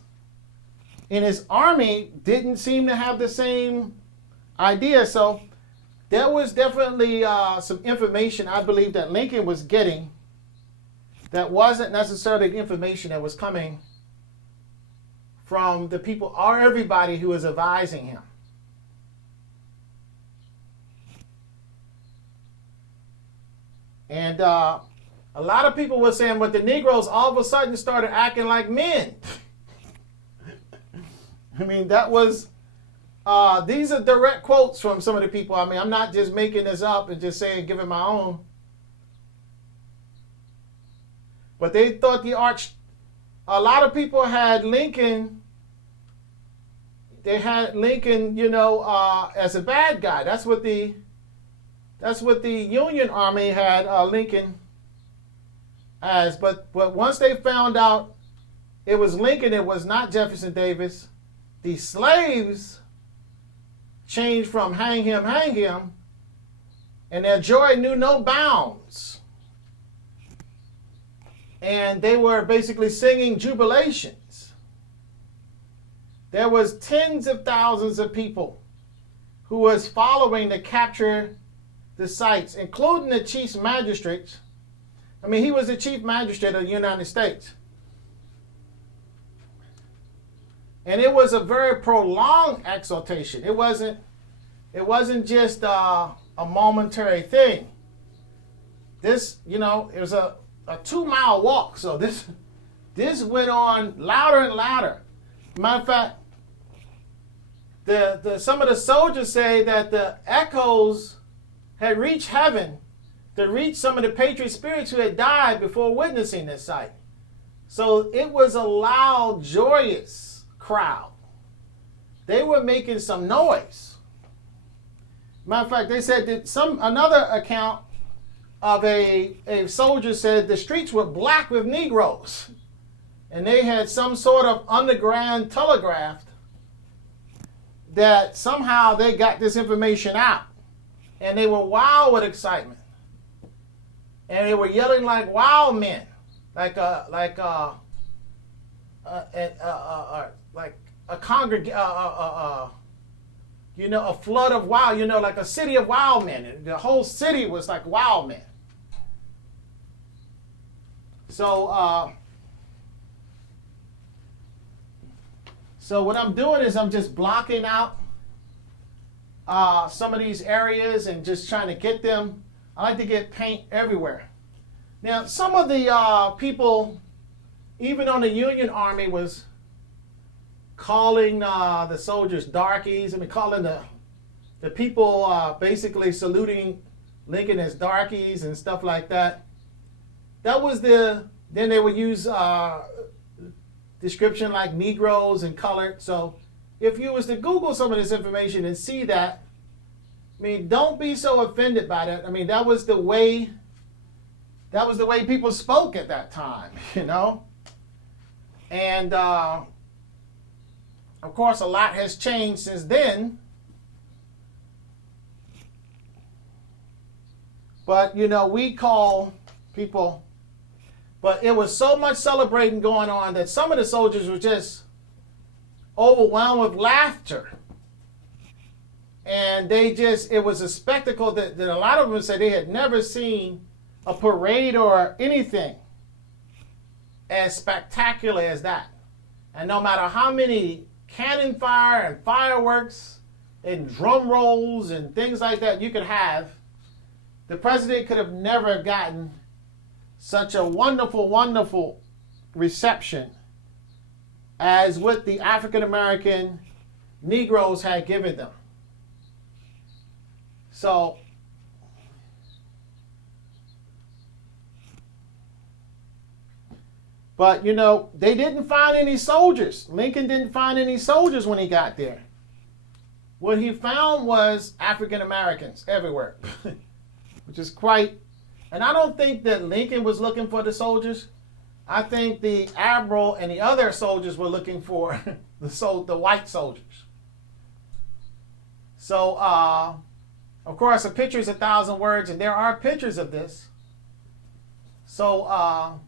in his army didn't seem to have the same idea. So there was definitely some information I believe that Lincoln was getting that wasn't necessarily the information that was coming from the people or everybody who was advising him. And a lot of people were saying, but the Negroes all of a sudden started acting like men. I mean, that was, these are direct quotes from some of the people. I mean, I'm not just making this up and just saying, giving my own. But they thought a lot of people had Lincoln, as a bad guy. That's what the Union Army had Lincoln as. But once they found out it was Lincoln, it was not Jefferson Davis, the slaves changed from hang him, and their joy knew no bounds. And they were basically singing jubilations. There was tens of thousands of people who was following to capture the sites, including the chief magistrates. I mean, he was the chief magistrate of the United States. And it was a very prolonged exaltation. It wasn't just a momentary thing. This, it was a 2-mile walk. So this went on louder and louder. Matter of fact, some of the soldiers say that the echoes had reached heaven to reach some of the patriot spirits who had died before witnessing this sight. So it was a loud, joyous crowd. They were making some noise. Matter of fact, they said that another account of a soldier said the streets were black with Negroes, and they had some sort of underground telegraph that somehow they got this information out, and they were wild with excitement, and they were yelling like wild men, like a flood of wild, like a city of wild men. The whole city was like wild men. So what I'm doing is I'm just blocking out some of these areas and just trying to get them. I like to get paint everywhere. Now, some of the people, even on the Union Army, was calling the soldiers darkies. I mean, calling the people basically saluting Lincoln as darkies and stuff like that. That was then they would use description like Negroes and colored. So if you was to Google some of this information and see that, I mean, don't be so offended by that. I mean, that was the way people spoke at that time, And of course, a lot has changed since then. But we call people But it was so much celebrating going on that some of the soldiers were just overwhelmed with laughter. And it was a spectacle that a lot of them said they had never seen a parade or anything as spectacular as that. And no matter how many cannon fire and fireworks and drum rolls and things like that you could have, the president could have never gotten such a wonderful, wonderful reception as what the African American Negroes had given them. So, but you know, they didn't find any soldiers. Lincoln didn't find any soldiers when he got there. What he found was African Americans everywhere, which is quite, and I don't think that Lincoln was looking for the soldiers. I think the admiral and the other soldiers were looking for the white soldiers. So, of course, a picture is 1,000 words, and there are pictures of this. So,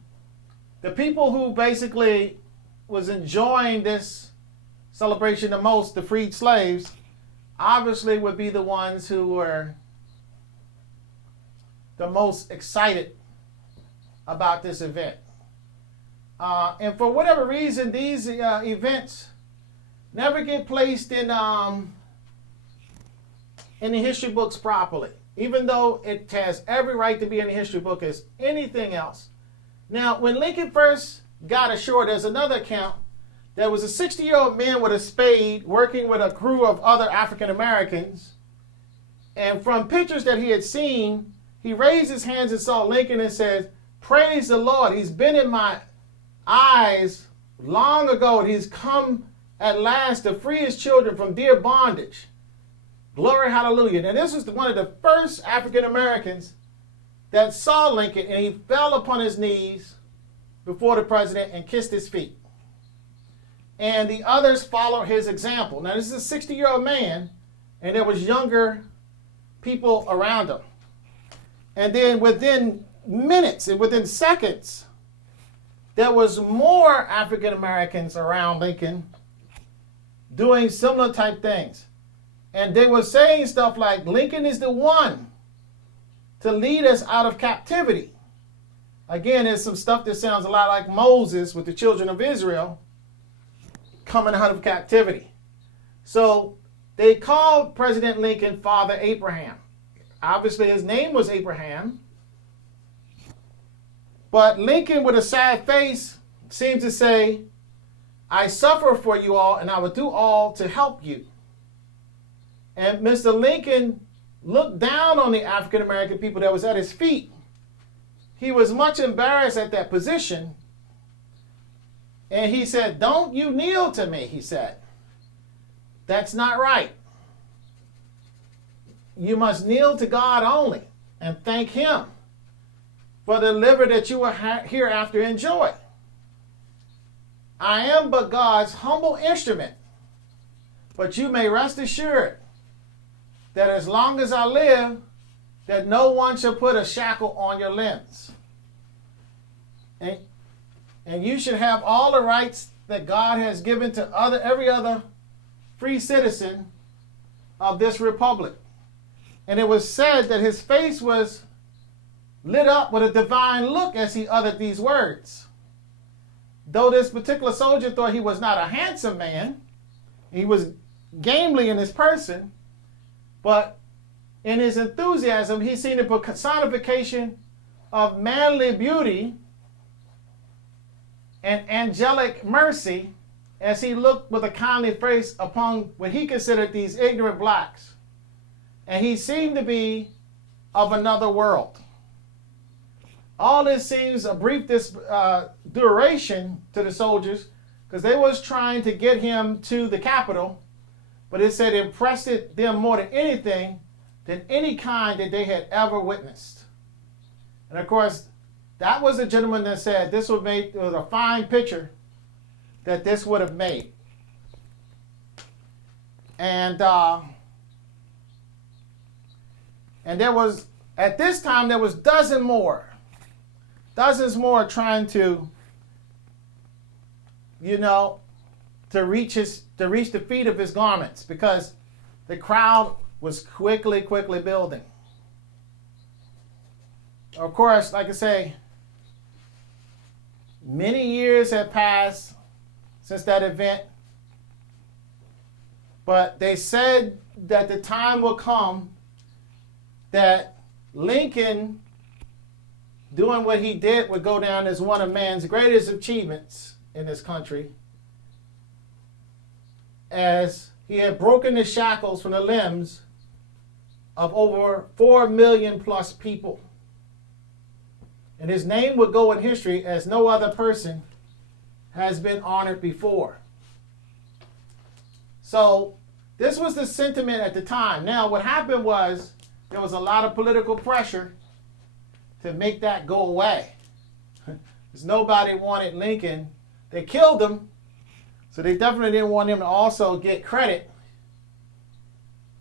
the people who basically was enjoying this celebration the most, the freed slaves, obviously would be the ones who were the most excited about this event. And for whatever reason, these events never get placed in the history books properly, even though it has every right to be in the history book as anything else. Now, when Lincoln first got ashore, there's another account. There was a 60-year-old man with a spade working with a crew of other African Americans. And from pictures that he had seen, he raised his hands and saw Lincoln and said, "Praise the Lord. He's been in my eyes long ago, and he's come at last to free his children from dear bondage. Glory, hallelujah." Now, this was one of the first African Americans that saw Lincoln, and he fell upon his knees before the president and kissed his feet. And the others followed his example. Now, this is a 60-year-old man, and there was younger people around him. And then within minutes and within seconds, there was more African Americans around Lincoln doing similar type things. And they were saying stuff like, "Lincoln is the one to lead us out of captivity." Again, there's some stuff that sounds a lot like Moses with the children of Israel coming out of captivity. So they called President Lincoln Father Abraham. Obviously, his name was Abraham. But Lincoln, with a sad face, seems to say, "I suffer for you all, and I will do all to help you." And Mr. Lincoln looked down on the African American people that was at his feet. He was much embarrassed at that position. And he said, "Don't you kneel to me," he said. "That's not right. You must kneel to God only and thank him for the liver that you will hereafter enjoy. I am but God's humble instrument, but you may rest assured that as long as I live, that no one shall put a shackle on your limbs. And you should have all the rights that God has given to every other free citizen of this republic." And it was said that his face was lit up with a divine look as he uttered these words. Though this particular soldier thought he was not a handsome man, he was gamely in his person, but in his enthusiasm, he seen a personification of manly beauty and angelic mercy as he looked with a kindly face upon what he considered these ignorant blacks. And he seemed to be of another world. All this seems a brief duration to the soldiers, because they was trying to get him to the Capitol, but it said it impressed them more than anything than any kind that they had ever witnessed. And of course, that was a gentleman that said this was a fine picture that this would have made. And there was, at this time, there was a dozen more dozens more trying to, to reach the feet of his garments, because the crowd was quickly building. Of course, like I say, many years have passed since that event, but they said that the time will come that Lincoln, doing what he did, would go down as one of man's greatest achievements in this country, as he had broken the shackles from the limbs of over 4 million plus people. And his name would go in history as no other person has been honored before. So this was the sentiment at the time. Now, what happened was there was a lot of political pressure to make that go away. Because nobody wanted Lincoln. They killed him, so they definitely didn't want him to also get credit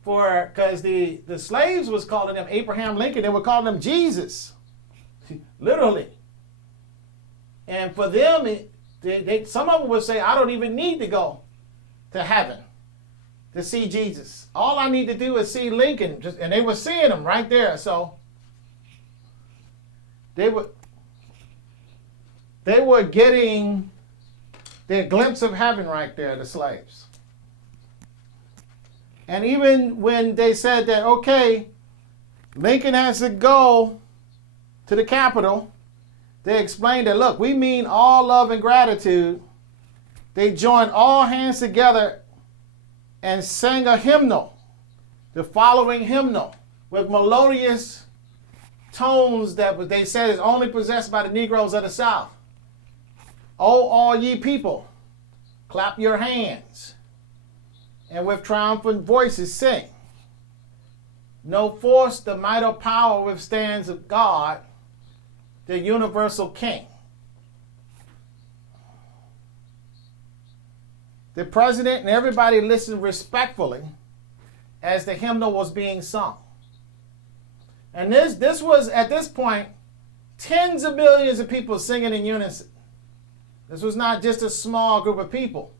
for, because the slaves was calling him Abraham Lincoln. They were calling him Jesus, literally. And for them, some of them would say, I don't even need to go to heaven to see Jesus. All I need to do is see Lincoln. And they were seeing him right there. So they were getting their glimpse of heaven right there, the slaves. And even when they said that, okay, Lincoln has to go to the Capitol, they explained that, look, we mean all love and gratitude. They joined all hands together and sang a hymnal, the following hymnal, with melodious tones that they said is only possessed by the Negroes of the South. Oh, all ye people, clap your hands, and with triumphant voices sing. No force, the might or power withstands of God, the universal King. The president and everybody listened respectfully as the hymnal was being sung. And this was, at this point, tens of millions of people singing in unison. This was not just a small group of people,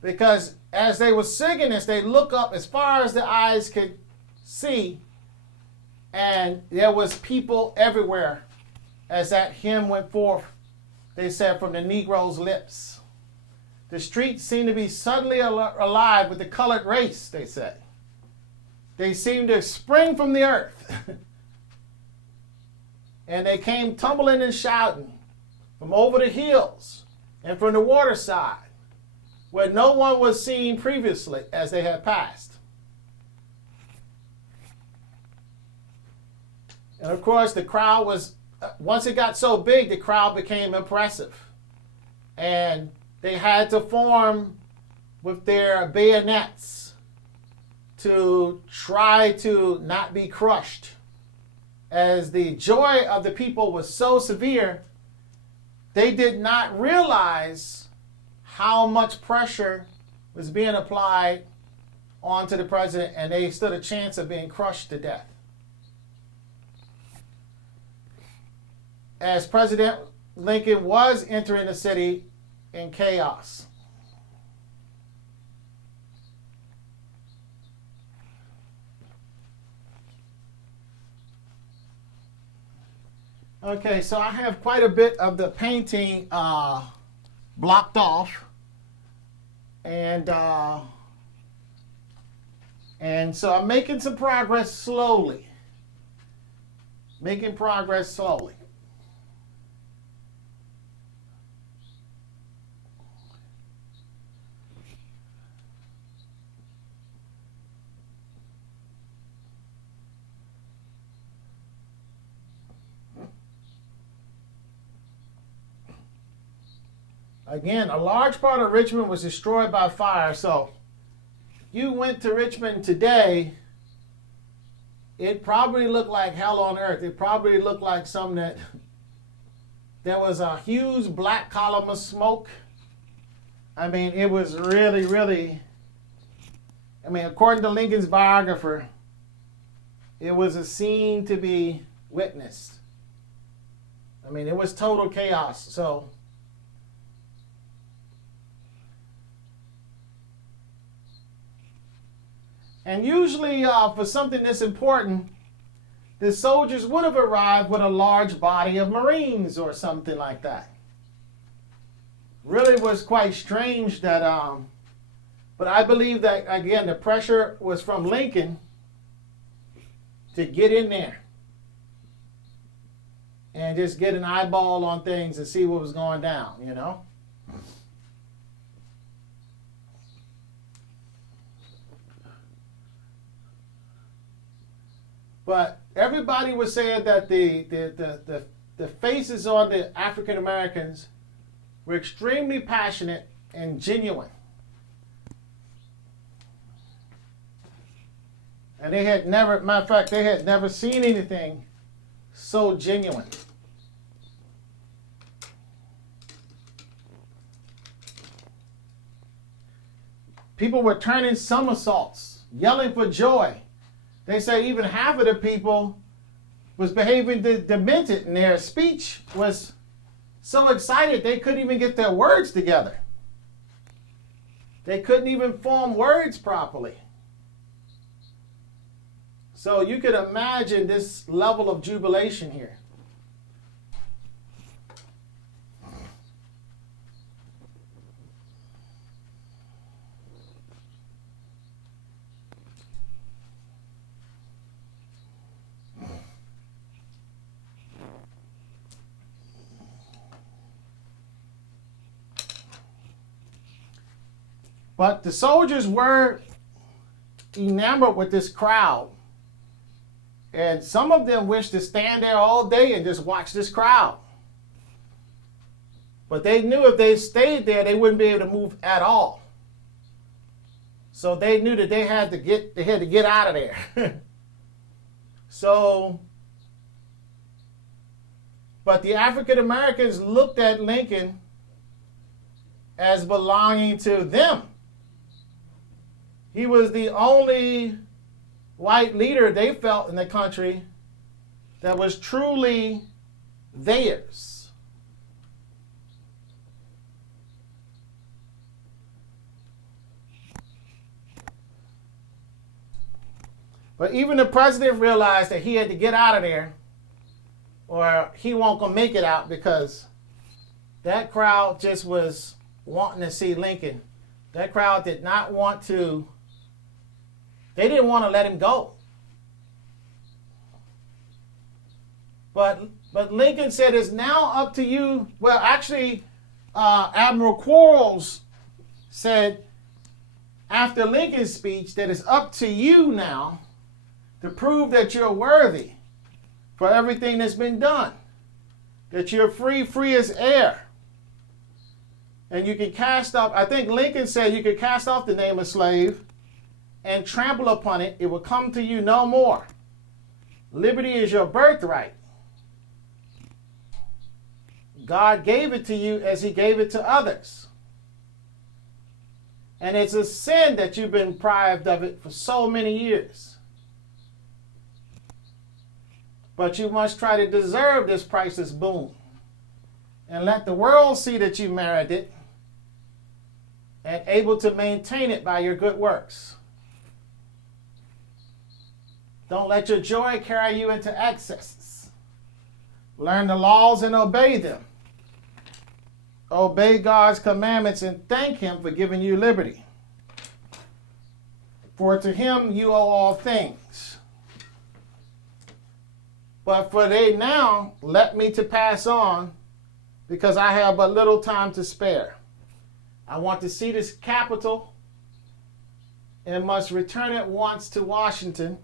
because as they were singing this, they look up as far as the eyes could see, and there was people everywhere as that hymn went forth, they said, from the Negroes' lips. The streets seemed to be suddenly alive with the colored race, they said. They seemed to spring from the earth. And they came tumbling and shouting from over the hills and from the waterside, where no one was seen previously as they had passed. And of course, the crowd was, once it got so big, the crowd became impressive. And they had to form with their bayonets to try to not be crushed, as the joy of the people was so severe, they did not realize how much pressure was being applied onto the president, and they stood a chance of being crushed to death. As President Lincoln was entering the city in chaos. Okay, so I have quite a bit of the painting blocked off, and so I'm making some progress slowly. Making progress slowly. Again, a large part of Richmond was destroyed by fire, so if you went to Richmond today, it probably looked like hell on earth. It probably looked like something that there was a huge black column of smoke. I mean, it was really, I mean, according to Lincoln's biographer, it was a scene to be witnessed. I mean, it was total chaos. So, and usually for something this important, the soldiers would have arrived with a large body of Marines or something like that. Really was quite strange that, but I believe that, again, the pressure was from Lincoln to get in there and just get an eyeball on things and see what was going down, you know. But everybody was saying that the faces on the African Americans were extremely passionate and genuine. And they had never, matter of fact, they had never seen anything so genuine. People were turning somersaults, yelling for joy. They say even half of the people was behaving demented, and their speech was so excited they couldn't even get their words together. They couldn't even form words properly. So you could imagine this level of jubilation here. But the soldiers were enamored with this crowd. And some of them wished to stand there all day and just watch this crowd. But they knew if they stayed there, they wouldn't be able to move at all. So they knew that they had to get out of there. So, but the African Americans looked at Lincoln as belonging to them. He was the only white leader they felt in the country that was truly theirs. But even the president realized that he had to get out of there or he won't gonna make it out, because that crowd just was wanting to see Lincoln. That crowd did not want to. They didn't want to let him go. But Lincoln said, it's now up to you. Well, actually, Admiral Quarles said after Lincoln's speech that it's up to you now to prove that you're worthy for everything that's been done, that you're free as air. And you can cast off, I think Lincoln said you could cast off the name of slave and trample upon it. It will come to you no more. Liberty is your birthright. God gave it to you as he gave it to others. And it's a sin that you've been deprived of it for so many years. But you must try to deserve this priceless boon. And let the world see that you merit it and able to maintain it by your good works. Don't let your joy carry you into excesses. Learn the laws and obey them. Obey God's commandments and thank him for giving you liberty. For to him you owe all things. But for they now let me to pass on, because I have but little time to spare. I want to see this capital and must return at once to Washington.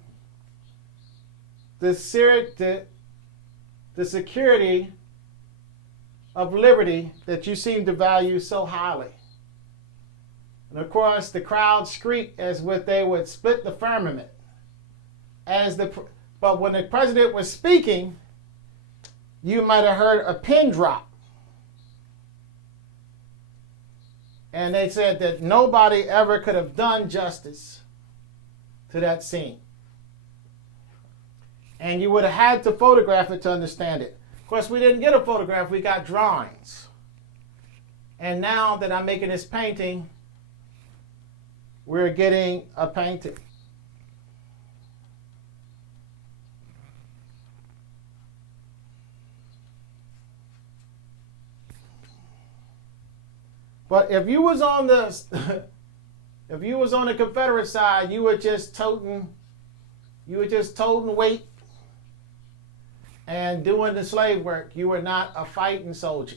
The security of liberty that you seem to value so highly. And of course, the crowd shrieked as if they would split the firmament. But when the president was speaking, you might have heard a pin drop. And they said that nobody ever could have done justice to that scene. And you would have had to photograph it to understand it. course, we didn't get a photograph, we got drawings. And now that I'm making this painting, we're getting a painting. But if you was on the if you was on the Confederate side, you were just toting weight and doing the slave work. You were not a fighting soldier.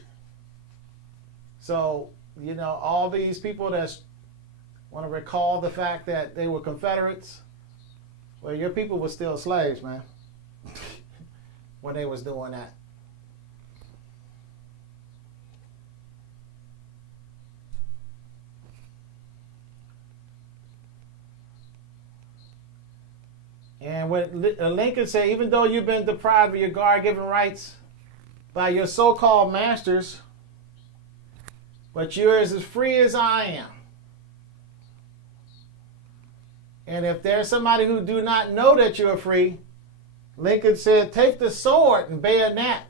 So, you know, all these people that want to recall the fact that they were Confederates, well, your people were still slaves, man, when they was doing that. And when Lincoln said, even though you've been deprived of your God-given rights by your so-called masters, but you're as free as I am. And if there's somebody who do not know that you're free, Lincoln said, take the sword and bayonet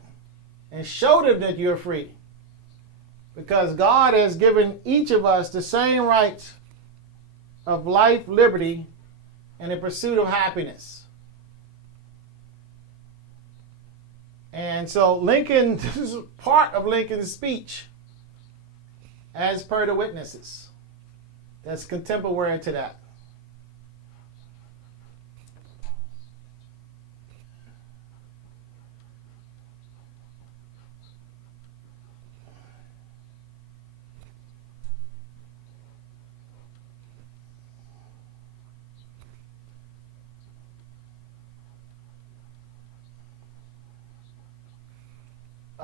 and show them that you're free. Because God has given each of us the same rights of life, liberty, and the pursuit of happiness. And so Lincoln, this is part of Lincoln's speech, as per the witnesses. That's contemporary to that.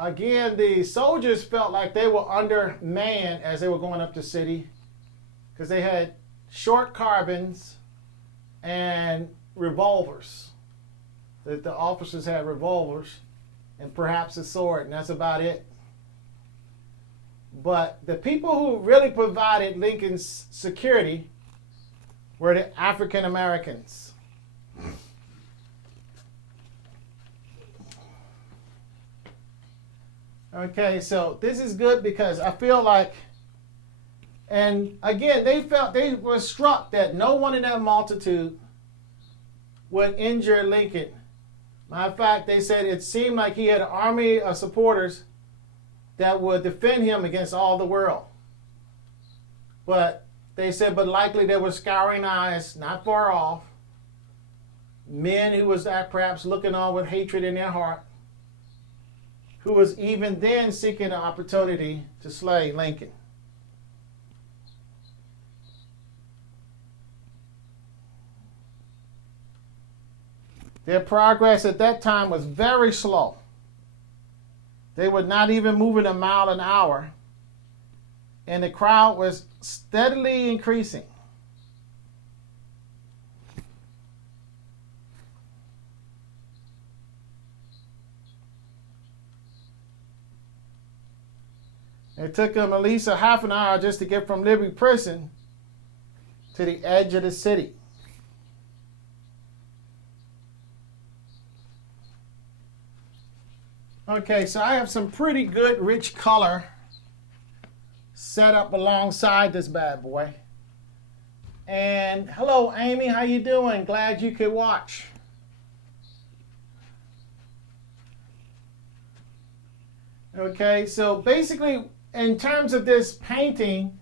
Again, the soldiers felt like they were undermanned as they were going up the city because they had short carbines and revolvers. The officers had revolvers and perhaps a sword, and that's about it. But the people who really provided Lincoln's security were the African Americans. Okay, so this is good because I feel like, and again, they were struck that no one in that multitude would injure Lincoln. Matter of fact, they said it seemed like he had an army of supporters that would defend him against all the world. But they said, but likely there were scouring eyes not far off, men who was perhaps looking on with hatred in their heart, who was even then seeking an opportunity to slay Lincoln. Their progress at that time was very slow. They were not even moving a mile an hour, and the crowd was steadily increasing. It took them at least a half an hour just to get from Libby Prison to the edge of the city. Okay, so I have some pretty good rich color set up alongside this bad boy. And hello, Amy, how you doing? Glad you could watch. Okay, so basically, in terms of this painting,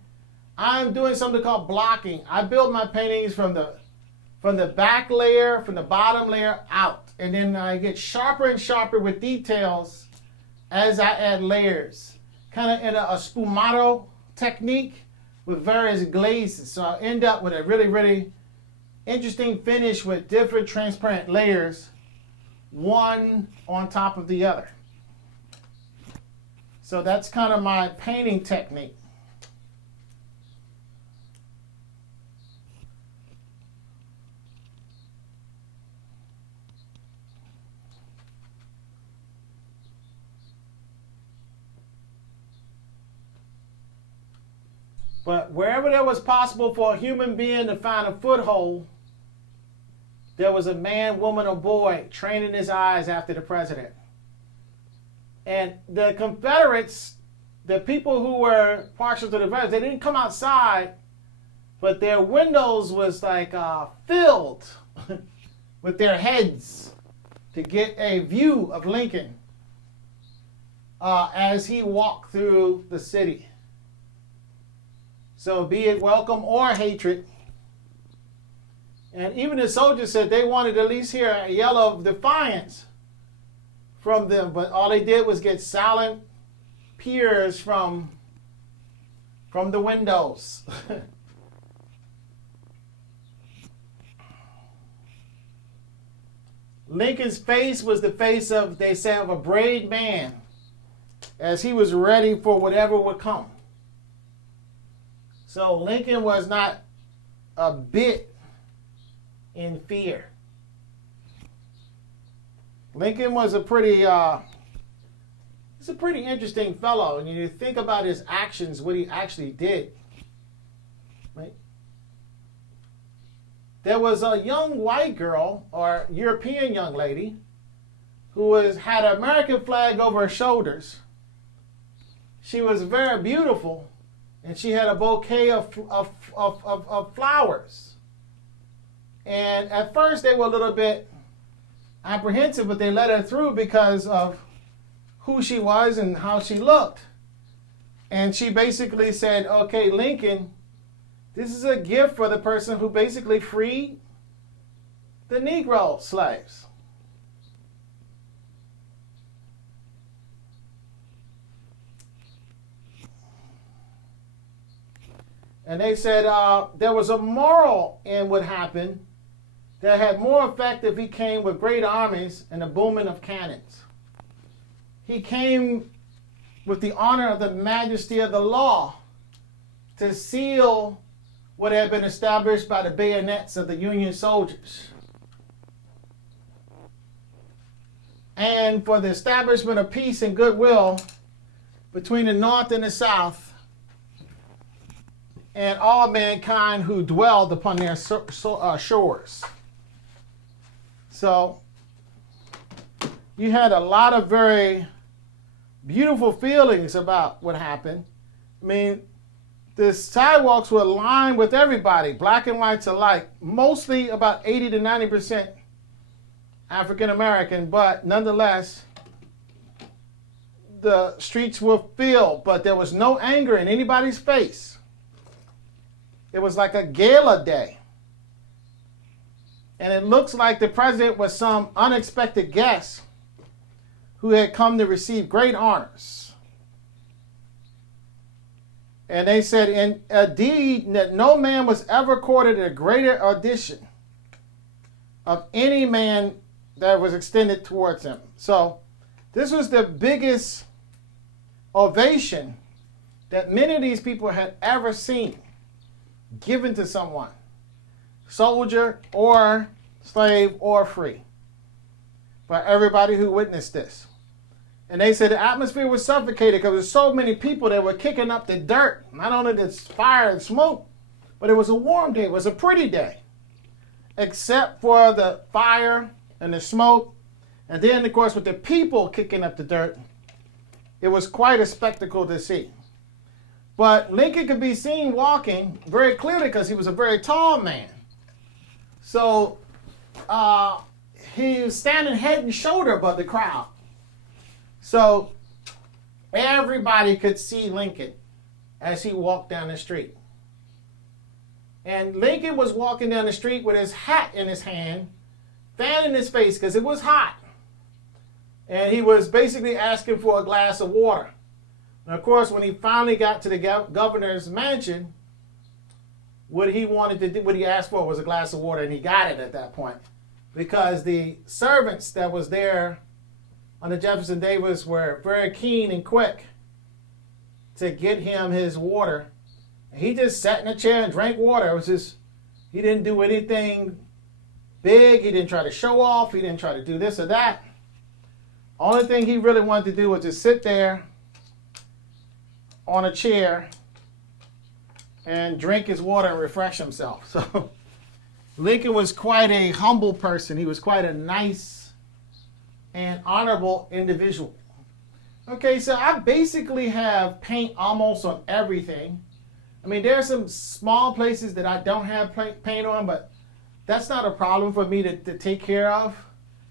I'm doing something called blocking. I build my paintings from the back layer, from the bottom layer out. And then I get sharper and sharper with details as I add layers. Kind of in a sfumato technique with various glazes. So I'll end up with a really, really interesting finish with different transparent layers, one on top of the other. So that's kind of my painting technique. But wherever there was possible for a human being to find a foothold, there was a man, woman, or boy training his eyes after the president. And the Confederates, the people who were partial to the Confederates, they didn't come outside, but their windows was like filled with their heads to get a view of Lincoln as he walked through the city. So be it welcome or hatred. And even the soldiers said they wanted to at least hear a yell of defiance from them, but all they did was get silent peers from the windows. Lincoln's face was the face of, they say, of a brave man as he was ready for whatever would come. So Lincoln was not a bit in fear. Lincoln was a pretty interesting fellow, and you think about his actions, what he actually did. Right? There was a young white girl or European young lady who had an American flag over her shoulders. She was very beautiful, and she had a bouquet of flowers. And at first they were a little bit apprehensive, but they let her through because of who she was and how she looked. And she basically said, okay, Lincoln, this is a gift for the person who basically freed the Negro slaves. And they said there was a moral in what happened that had more effect if he came with great armies and the booming of cannons. He came with the honor of the majesty of the law to seal what had been established by the bayonets of the Union soldiers. And for the establishment of peace and goodwill between the North and the South and all mankind who dwelled upon their shores. So you had a lot of very beautiful feelings about what happened. I mean, the sidewalks were lined with everybody, black and whites alike, mostly about 80 to 90% African American, but nonetheless, the streets were filled, but there was no anger in anybody's face. It was like a gala day. And it looks like the president was some unexpected guest who had come to receive great honors. And they said, in a deed that no man was ever accorded a greater audition of any man that was extended towards him. So this was the biggest ovation that many of these people had ever seen given to someone, soldier or slave or free, by everybody who witnessed this. And they said the atmosphere was suffocated because there's so many people that were kicking up the dirt. Not only the fire and smoke, but it was a warm day. It was a pretty day, except for the fire and the smoke. And then, of course, with the people kicking up the dirt, it was quite a spectacle to see. But Lincoln could be seen walking very clearly because he was a very tall man. So he was standing head and shoulder above the crowd. So everybody could see Lincoln as he walked down the street. And Lincoln was walking down the street with his hat in his hand, fanning his face because it was hot. And he was basically asking for a glass of water. And of course, when he finally got to the governor's mansion, what he wanted to do, what he asked for was a glass of water, and he got it at that point. Because the servants that was there under Jefferson Davis were very keen and quick to get him his water. And he just sat in a chair and drank water. It was just, he didn't do anything big. He didn't try to show off. He didn't try to do this or that. Only thing he really wanted to do was just sit there on a chair and drink his water and refresh himself. So Lincoln was quite a humble person. He was quite a nice and honorable individual. Okay, so I basically have paint almost on everything. I mean, there are some small places that I don't have paint on, but that's not a problem for me to take care of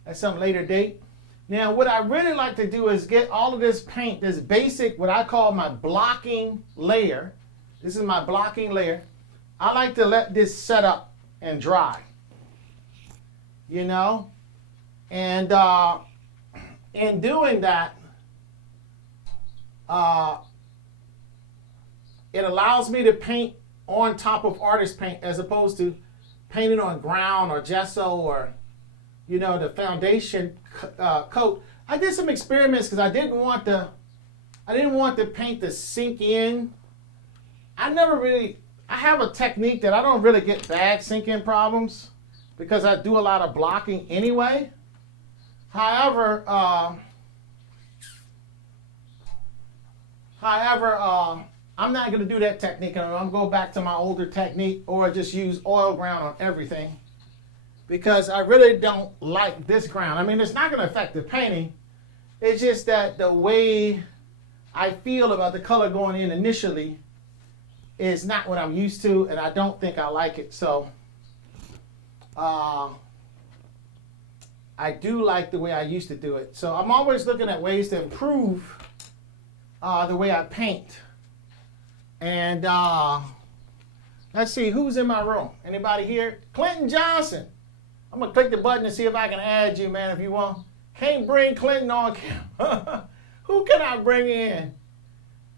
at some later date. Now, what I really like to do is get all of this paint, this basic, what I call my blocking layer. This is my blocking layer. I like to let this set up and dry, you know? And in doing that, it allows me to paint on top of artist paint as opposed to painting on ground or gesso or, you know, the foundation coat. I did some experiments because I didn't want the paint to sink in. I have a technique that I don't really get bad sink-in problems because I do a lot of blocking anyway. However, I'm not going to do that technique. I'm going to go back to my older technique or just use oil ground on everything because I really don't like this ground. I mean, it's not going to affect the painting. It's just that the way I feel about the color going in initially is not what I'm used to, and I don't think I like it. So I do like the way I used to do it. So I'm always looking at ways to improve the way I paint. And let's see, who's in my room? Anybody here? Clinton Johnson. I'm going to click the button and see if I can add you, man, if you want. Can't bring Clinton on camera. Who can I bring in?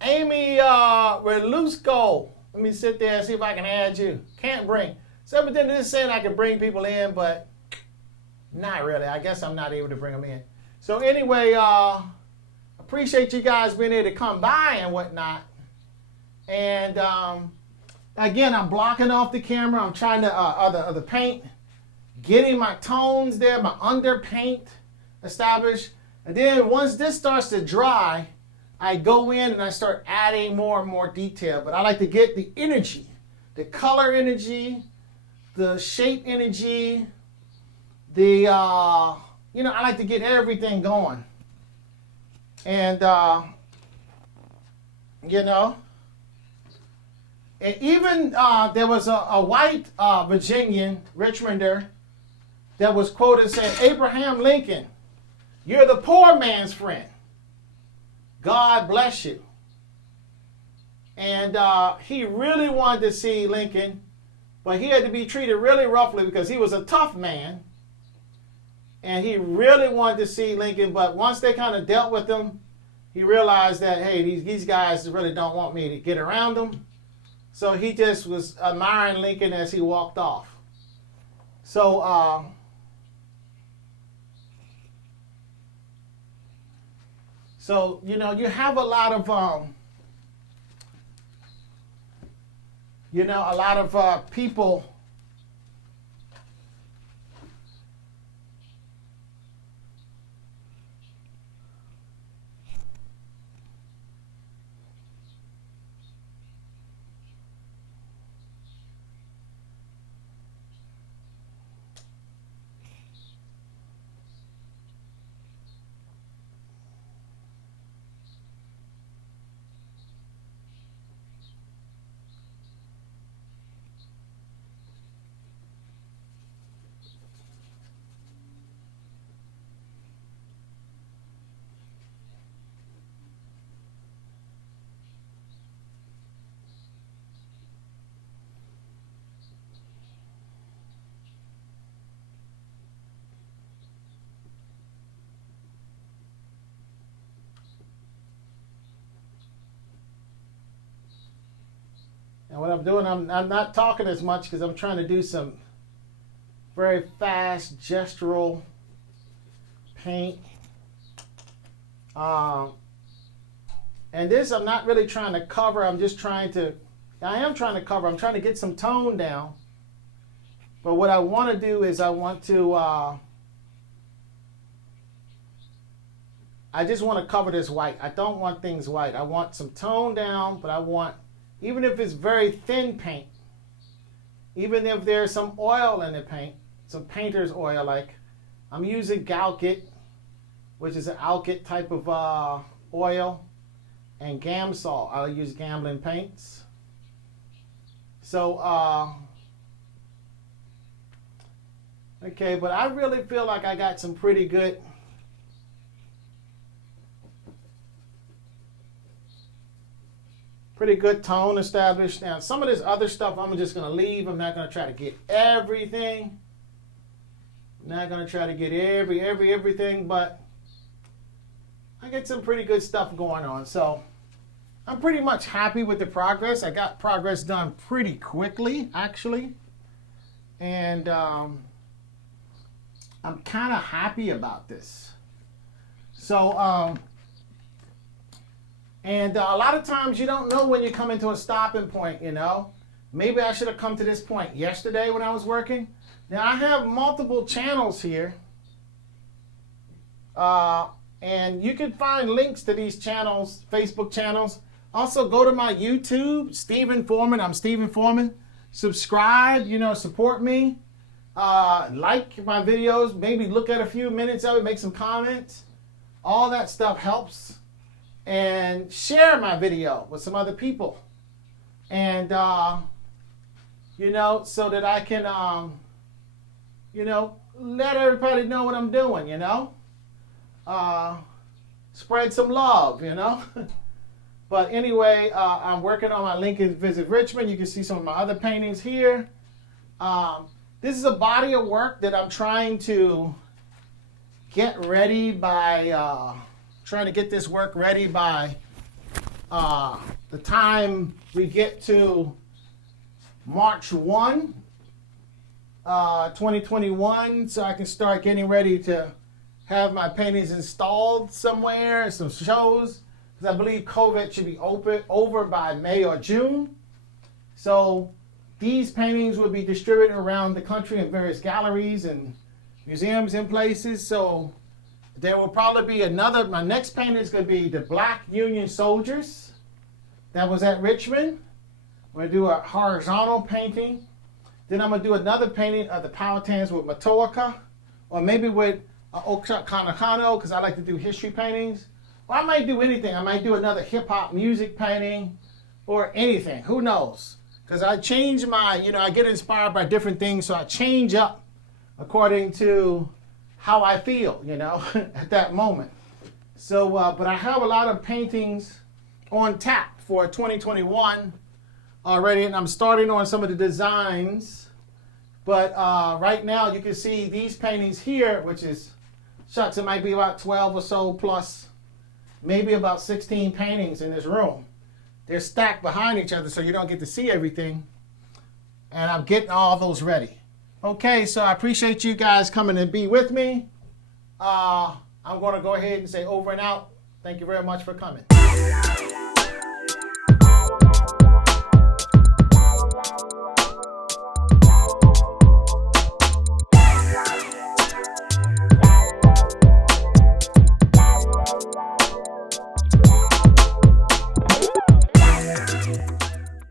Amy Relusco. Let me sit there and see if I can add you. Can't bring. So then this is saying I can bring people in, but not really. I guess I'm not able to bring them in. So anyway, appreciate you guys being able to come by and whatnot. And again, I'm blocking off the camera. I'm trying to the paint, getting my tones there, my underpaint established. And then once this starts to dry, I go in and I start adding more and more detail. But I like to get the energy, the color energy, the shape energy, I like to get everything going. And, and even there was a white Virginian, Richmonder, that was quoted saying, Abraham Lincoln, you're the poor man's friend. God bless you. And he really wanted to see Lincoln, but he had to be treated really roughly because he was a tough man. And he really wanted to see Lincoln, but once they kind of dealt with him, he realized that, hey, these guys really don't want me to get around them. So he just was admiring Lincoln as he walked off. So, you have a lot of, people and what I'm doing, I'm not talking as much because I'm trying to do some very fast gestural paint. And this I'm not really trying to cover. I am trying to cover. I'm trying to get some tone down. But what I want to do is I just want to cover this white. I don't want things white. I want some tone down, but I want, even if it's very thin paint, even if there's some oil in the paint, some painter's oil, like I'm using Rockett, which is an Alkyd type of oil, and Gamsol. I'll use Gambling paints. So, okay, but I really feel like I got some pretty good tone established. Now, some of this other stuff I'm just going to leave. I'm not going to try to get everything. I'm not going to try to get everything, but I get some pretty good stuff going on. So I'm pretty much happy with the progress. I got progress done pretty quickly, actually. And I'm kind of happy about this. So, and a lot of times you don't know when you come into a stopping point, you know. Maybe I should have come to this point yesterday when I was working. Now, I have multiple channels here. And you can find links to these channels, Facebook channels. Also, go to my YouTube, Stephen Foreman. I'm Stephen Foreman. Subscribe, you know, support me. Like my videos. Maybe look at a few minutes of it, make some comments. All that stuff helps. And share my video with some other people. And, you know, so that I can, you know, let everybody know what I'm doing, you know. Spread some love, you know. But anyway, I'm working on my Lincoln Visit Richmond. You can see some of my other paintings here. This is a body of work that I'm trying to get ready by, trying to get this work ready by the time we get to March 1, 2021, so I can start getting ready to have my paintings installed somewhere, some shows, because I believe COVID should be over by May or June. So these paintings will be distributed around the country in various galleries and museums and places. So there will probably be another, my next painting is going to be the Black Union Soldiers. That was at Richmond. We're going to do a horizontal painting. Then I'm going to do another painting of the Powhatans with Matoaka, or maybe with Okshakanakano, because I like to do history paintings. Or I might do anything. I might do another hip-hop music painting, or anything. Who knows? Because I change my, you know, I get inspired by different things, so I change up according to how I feel, you know, at that moment. So, but I have a lot of paintings on tap for 2021 already, and I'm starting on some of the designs. But right now, you can see these paintings here, which is, shucks, it might be about 12 or so plus maybe about 16 paintings in this room. They're stacked behind each other, so you don't get to see everything. And I'm getting all those ready. Okay, so I appreciate you guys coming and be with me. I'm going to go ahead and say over and out. Thank you very much for coming.